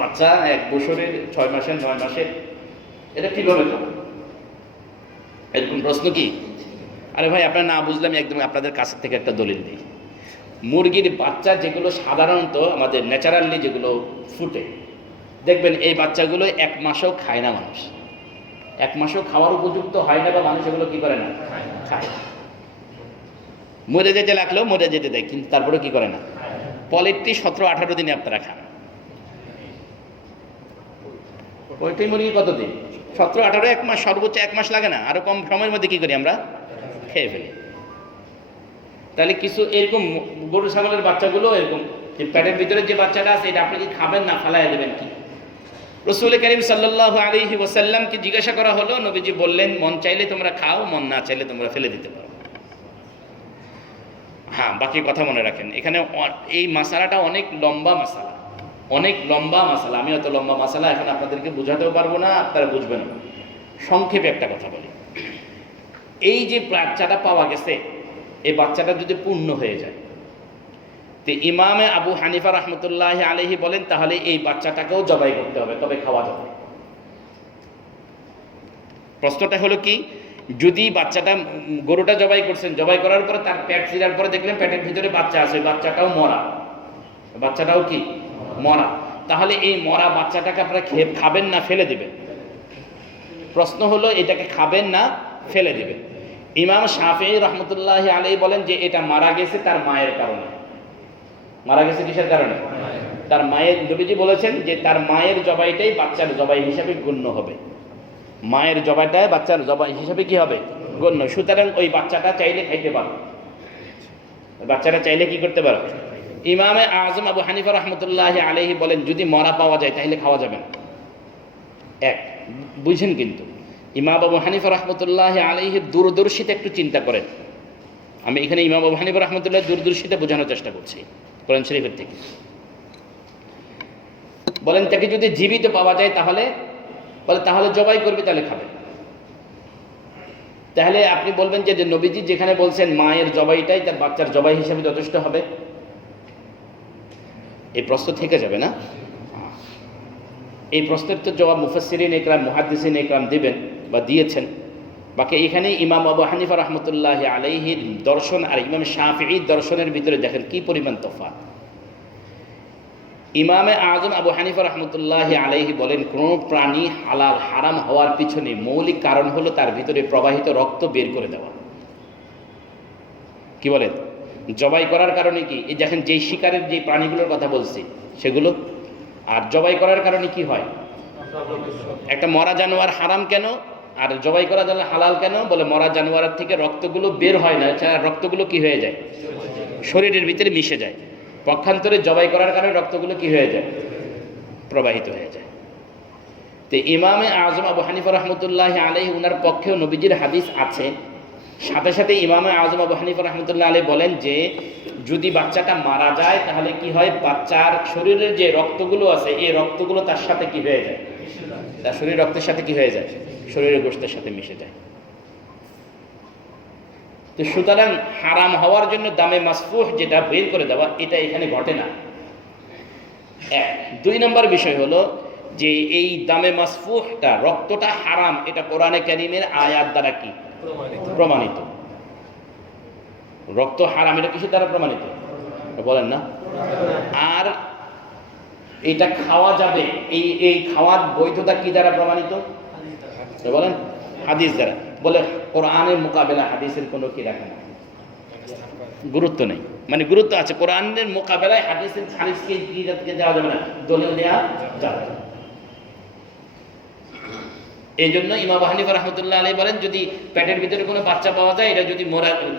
বাচ্চা 1 বছরের 6 মাসের 9 মাসের, এটা কিভাবে খাবে, এরকম প্রশ্ন কি? আরে ভাই আপনারা না বুঝলে আমি একদম আপনাদের কাছ থেকে একটা দলিল দিই। মুরগির বাচ্চা যেগুলো সাধারণত আমাদের ন্যাচারালি যেগুলো ফুটে, দেখবেন এই বাচ্চাগুলো 1 মাসও খায় না মানুষ, 1 মাসও খাওয়ার উপযুক্ত হয় না, বা মানুষ এগুলো কি করে না, খায়। মরে যেতে লাগলেও মরে যেতে দেয়, কিন্তু তারপরে কি করে না, পলেটটি 17-18 দিনে আপনারা খান। ওইটাই মুরগি কতদিন, 17-18, 1 মাস, সর্বোচ্চ 1 মাস লাগে না, আরো কম সময়ের মধ্যে কি করি আমরা খেয়ে ফেলি। তাহলে কিছু এরকম গরু ছাগলের বাচ্চাগুলো এরকম পেটের ভিতরে যে বাচ্চাটা আছে এটা আপনি কি খাবেন না ফালাইয়া দেবেন কি? রাসূল করিম সাল্লাল্লাহু আলাইহি ওয়াসাল্লামকে জিজ্ঞাসা করা হলো, নবীজি বললেন মন চাইলে তোমরা খাও, মন না চাইলে তোমরা ফেলে দিতে পারো। বাকি কথা মনে রাখেন। এখানে এই মাসালাটা অনেক লম্বা মাসালা, অনেক লম্বা মাসালা। আমি অত লম্বা মাসালা এখন আপনাদেরকে বোঝাতেও পারবো না, আপনারা বুঝবেন না। সংক্ষেপে একটা কথা বলি। এই যে বাচ্চাটা পাওয়া গেছে, এই বাচ্চাটা যদি পূর্ণ হয়ে যায়, তো ইমামে আবু হানিফা রহমতুল্লাহ আলাইহি বলেন তাহলে এই বাচ্চাটাকেও জবাই করতে হবে, তবে খাওয়া যাবে। প্রশ্নটা হলো কি, যদি বাচ্চাটা, গরুটা জবাই করছেন, জবাই করার পরে তার পেট চিরার পরে দেখলেন পেটের ভিতরে বাচ্চা আছে, বাচ্চাটাও মরা, বাচ্চাটাও কি মরা, তাহলে এই মরা বাচ্চাটাকে আপনারা খাবেন না ফেলে দিবেন? প্রশ্ন হলো এটাকে খাবেন না ফেলে দিবেন? ইমাম শাফিঈ রহমতুল্লাহ আলাইহি বলেন যে এটা মারা গেছে তার মায়ের কারণে। মারা গেছে কিসের কারণে? তার মায়ের, নবীজি বলেছেন যে তার মায়ের জবাইটাই বাচ্চার জবাই হিসাবে গণ্য হবে, মায়ের জবাইটাই বাচ্চার জবাই হিসাবে কি হবে? গণ্য। সুতরাং ওই বাচ্চাটা চাইলে খাইতে পারো, বাচ্চাটা চাইলে কি করতে পারো? ইমামে আজম আবু হানিফা রহমতুল্লাহ আলাইহি বলেন যদি মরা পাওয়া যায় তাহলে খাওয়া যাবে না। এক বুঝেন, কিন্তু ইমাম আবু হানিফা রহমতুল্লাহ আলাইহির দূরদর্শিতা একটু চিন্তা করেন। আমি এখানে ইমাম আবু হানিফা রহমতুল্লাহ দূরদর্শিতা বোঝানোর চেষ্টা করছি কোরআন শরীফের থেকে। বলেন তাকে যদি জীবিত পাওয়া যায় তাহলে, বলে তাহলে জবাই করবে, তাহলে খাবে। তাহলে আপনি বলবেন যে নবীজি যেখানে বলছেন মায়ের জবাইটাই তার বাচ্চার জবাই হিসেবে যথেষ্ট হবে, এই প্রশ্ন থেকে যাবে না? এই প্রশ্নের তো জবাব মুফাসসিরিন ইকরাম, মুহাদ্দিসিন ইকরাম দিবেন বা দিয়েছেন। বাকি এখানে ইমাম আবু হানিফা রহমতুল্লাহ আলাইহির দর্শন আর ইমাম শাফিঈর দর্শনের ভিতরে দেখেন কি পরিমাণ তফাৎ। ইমামে আজম আবু হানিফা রহমতুল্লাহ আলাইহি বলেন কোন প্রাণী হালাল হারাম হওয়ার পিছনে মৌলিক কারণ হলো তার ভিতরে প্রবাহিত রক্ত বের করে দেওয়া। কি বলেন? জবাই করার কারণে কি, এই দেখেন যেই শিকারের যে প্রাণীগুলোর কথা বলছি সেগুলো, আর জবাই করার কারণে কি হয়? একটা মরা জানোয়ার হারাম কেন আর জবাই করা জানোয়ার হালাল কেন? বলে মরা জানোয়ারের থেকে রক্তগুলো বের হয় না, রক্তগুলো কি হয়ে যায়? শরীরের ভিতরে মিশে যায়। পক্ষান্তরে জবাই করার কারণে রক্তগুলো কি হয়ে যায়? প্রবাহিত হয়ে যায়। তো ইমামে আজম আবু হানিফা রহমতুল্লাহ আলাইহি উনার পক্ষেও নবীজির হাদিস আছে। সাথে সাথে ইমামে আজম আবু হানিফা রহমতুল্লাহ আলাইহি বলেন যে যদি বাচ্চাটা মারা যায় তাহলে কি হয়? বাচ্চার শরীরের যে রক্তগুলো আছে এই রক্তগুলো তার সাথে কি হয়ে যায়? তার শরীরের রক্তের সাথে কি হয়ে যায়? শরীরের গোশতের সাথে মিশে যায়। তো সুতরাং হারাম হওয়ার জন্য দামে মাসফুহ যেটা বের করে দেওয়া, এটা এখানে ঘটে না। এক। দুই নম্বর বিষয় হলো যে এই দামে মাসফুহটা, রক্তটা হারাম, এটা কোরআনে কারীমের আয়াত দ্বারা কি প্রমাণিত? রক্ত হারাম এটা কিসের দ্বারা প্রমাণিত বলেন না? আর এটা খাওয়া যাবে, এই খাওয়ার বৈধতা কি দ্বারা প্রমাণিত বলেন? হাদিস দ্বারা। বলে কোরআনের মোকাবেলা হাদিসের কোনো কি রাখে না, গুরুত্ব নেই। মানে গুরুত্ব আছে, কোরআনের মোকাবেলায় হাদিসকে দেওয়া যাবে না, দলিল দেওয়া যাবে না। এই জন্য ইমাম আবু হানিফা রহমতুল্লাহ আলাইহি বলেন যদি পেটের ভিতরে কোনো বাচ্চা পাওয়া যায়, এটা যদি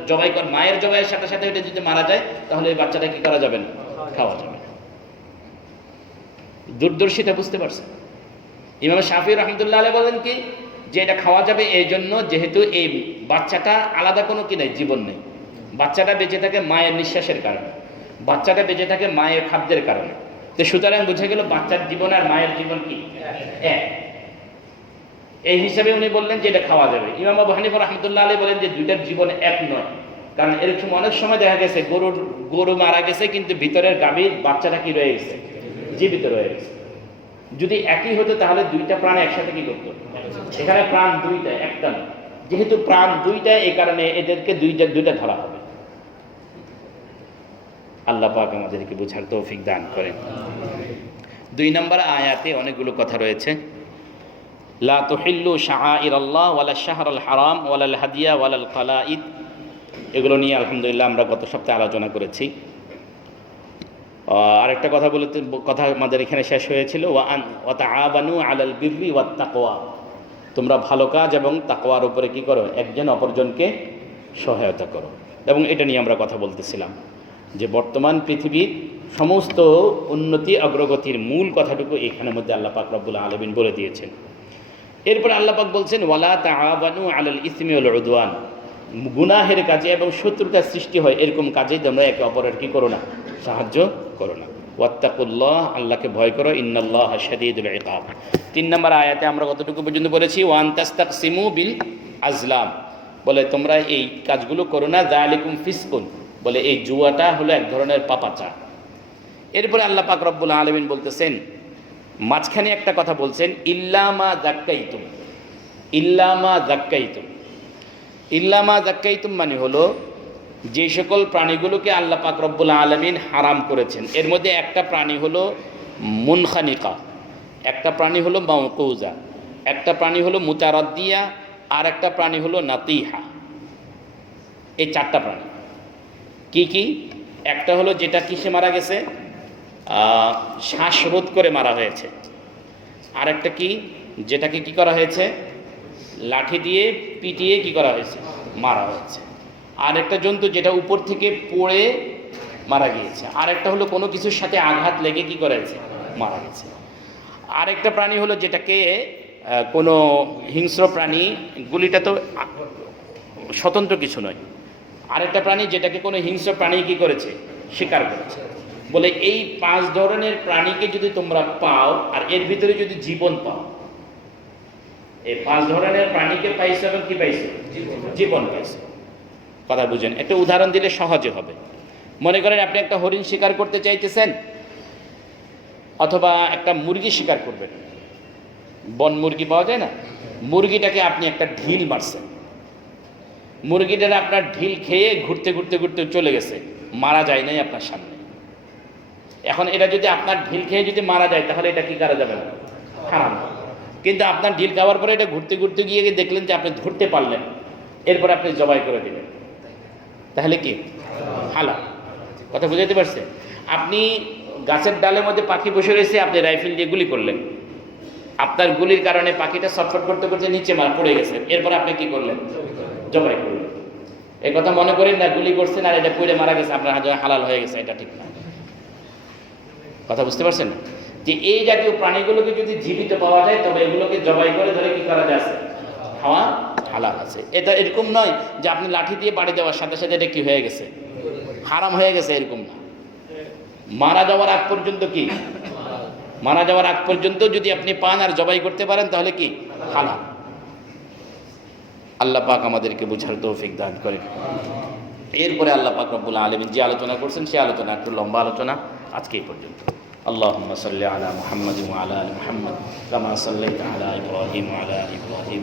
জবাই কর, মায়ের জবাইয়ের সাথে সাথে এটা যদি মারা যায় তাহলে এই বাচ্চাটা কি করা যাবে না? খাওয়া যাবে না। দূরদর্শিতা বুঝতে পারছেন? ইমাম শাফিঈ রহমতুল্লাহ আলাইহি বলেন কি যে এটা খাওয়া যাবে এই জন্য যেহেতু এই বাচ্চাটা আলাদা কোনো কি নেই, জীবন নেই। বাচ্চাটা বেঁচে থাকে মায়ের নিঃশ্বাসের কারণে, বাচ্চাটা বেঁচে থাকে মায়ের খাদ্যের কারণে। তো সুতরাং বুঝে গেল বাচ্চার জীবন আর মায়ের জীবন কি এক। এই হিসাবে উনি বললেন যে এটা খাওয়া যাবে। ইমাম আবু হানিফা রহমতুল্লাহ আলাইহি বলেন যে দুইটার জীবন এক নয়, কারণ এরকম অনেক সময় দেখা গেছে গরু মারা গেছে কিন্তু ভিতরের গাভীর বাচ্চাটা কি রয়ে গেছে? জীবিত রয়ে গেছে। যদি একই হতো তাহলে দুইটা প্রাণ একসাথে কি করতো? এখানে প্রাণ দুইটা, একটা না। যেহেতু প্রাণ দুইটা, এই কারণে এদেরকে দুইটা ধরা হবে। আল্লাহ পাক আমাদেরকে বোঝার তৌফিক দান করেন। 2 নম্বর আয়াতে অনেকগুলো কথা রয়েছে। লা তুহিল্লু শাআইরাল্লাহ ওয়ালা শাহরাল হারাম ওয়ালাল হাদিয়া ওয়ালাল কালাইদ, এগুলো নিয়ে আলহামদুলিল্লাহ আমরা গত সপ্তাহে আলোচনা করেছি। আরেকটা কথা আমাদের এখানে শেষ হয়েছিল, ওয়া তাআবানু আলাল বিররি ওয়াত তাকওয়া, তোমরা ভালো কাজ এবং তাকওয়ার উপরে কি করো? একজন অপরজনকে সহায়তা করো। এবং এটা নিয়ে আমরা কথা বলতেছিলাম যে বর্তমান পৃথিবীর সমস্ত উন্নতি অগ্রগতির মূল কথাটুকু এখানের মধ্যে আল্লাহ পাক রব্বুল আলামিন বলে দিয়েছেন। এরপরে আল্লাহ পাক বলছেন ওয়ালা তাআবানু আলাল ইসমি ওয়াল উদওয়ান, গুনাহের কাজে এবং শত্রুতার সৃষ্টি হয় এরকম কাজে তোমরা একে অপরের কি করো না, সাহায্য করো না। ওয়াত্তাকুল্লাহ, আল্লাহকে ভয় করো, ইন্নাল্লাহ শাদীদুল ইকাব। 3 নম্বর আয়াতে আমরা কতটুকু পর্যন্ত বলেছি? ওয়ান তাস্তাকসিমু বিল আজলাম, বলে তোমরা এই কাজগুলো করো না, যালিকুম ফিসকুন, বলে এই জুয়াটা হলো এক ধরনের পাপাচার। এরপরে আল্লাহ পাক রব্বুল আলামিন বলতেছেন, মাঝখানে একটা কথা বলছেন, ইল্লামা যাক্কাইতুম, ইল্লামা যাক্কাইতুম। ইল্লামা যাক্কাইতুম মানে হলো যে সকল প্রাণীগুলোকে আল্লাহ পাক রব্বুল আলামিন হারাম করেছেন, এর মধ্যে একটা প্রাণী হলো মুনখানিকা, একটা প্রাণী হলো মাউকুজা, একটা প্রাণী হলো মুতারাদ্দিয়া, আর একটা প্রাণী হলো নাতিহা। এই 4টা প্রাণী কি কি? একটা হলো যেটা কিসে মারা গেছে, শ্বাসরোধ করে মারা হয়েছে। আর একটা কি, যেটাকে কি করা হয়েছে, লাঠি দিয়ে পিটিয়ে কি করা হয়েছে, মারা হয়েছে। আর একটা জন্তু যেটা উপর থেকে পড়ে মারা গিয়েছে। আর একটা হলো কোনো কিছুর সাথে আঘাত লেগে কি করেছে, মারা গেছে। আর একটা প্রাণী হলো যেটাকে কোনো হিংস্র প্রাণী, গুলিটা তো স্বতন্ত্র কিছু নয়, আরেকটা প্রাণী যেটাকে কোনো হিংস্র প্রাণী কি করেছে, শিকার করেছে। বলে এই 5 ধরনের প্রাণীকে যদি তোমরা পাও আর এর ভিতরে যদি জীবন পাও, এই 5 ধরনের প্রাণীকে পাইছো এবং কি পাইছো, জীবন পাইছো। কথা বুঝেন? একটা উদাহরণ দিলে সহজে হবে। মনে করেন আপনি একটা হরিণ শিকার করতে চাইতেছেন, অথবা একটা মুরগি শিকার করবেন, বন মুরগি পাওয়া যায় না, মুরগিটাকে আপনি একটা ঢিল মারছেন, মুরগিটার আপনার ঢিল খেয়ে ঘুরতে ঘুরতে ঘুরতে চলে গেছে, মারা যায় নাই আপনার সামনে। এখন এটা যদি আপনার ঢিল খেয়ে যদি মারা যায়, তাহলে এটা কি করা যাবে না, হারাম। কিন্তু আপনার ঢিল খাওয়ার পরে এটা ঘুরতে ঘুরতে গিয়ে দেখলেন যে আপনি ধরতে পারলেন, এরপর আপনি জবাই করে দিলেন, তাহলে কি হালাল। কথা বুঝাইতে পারছে? আপনি গাছের ডালের মধ্যে পাখি বসে রয়েছে, আপনি রাইফেল দিয়ে গুলি করলেন, আপনার গুলির কারণে পাখিটা ছটফট করতে করতে নিচে পড়ে গেছে, এরপর আপনি কি করলেন, জবাই করলেন। এই কথা মনে করেন না, গুলি করছেন আর এটা পড়ে মারা গেছে, আপনার হালাল হয়ে গেছে, এটা ঠিক না। কথা বুঝতে পারছেন না? যে এই জাতীয় প্রাণীগুলোকে যদি জীবিত পাওয়া যায়, তবে এগুলোকে জবাই করে ধরে কি করা যায়, খাওয়া হালাল আছে। এটা এরকম নয় যে আপনি লাঠি দিয়ে বাড়ি দেওয়ার সাথে সাথে এটা কি হয়ে গেছে, হারাম হয়ে গেছে, এরকম না। মারা যাওয়ার আগ পর্যন্ত কি, মারা যাওয়ার আগ পর্যন্ত যদি আপনি পান আর জবাই করতে পারেন, তাহলে কি হালাল। আল্লাহ পাক আমাদেরকে বুঝার তৌফিক দান করেন। এরপরে আল্লাহ পাক রব্বুল আলামিন যে আলোচনা করছেন, সেই আলোচনা একটু লম্বা আলোচনা, আজকে এই পর্যন্ত। اللهم صل على محمد وعلى ال محمد كما صليت على ابراهيم وعلى ال ابراهيم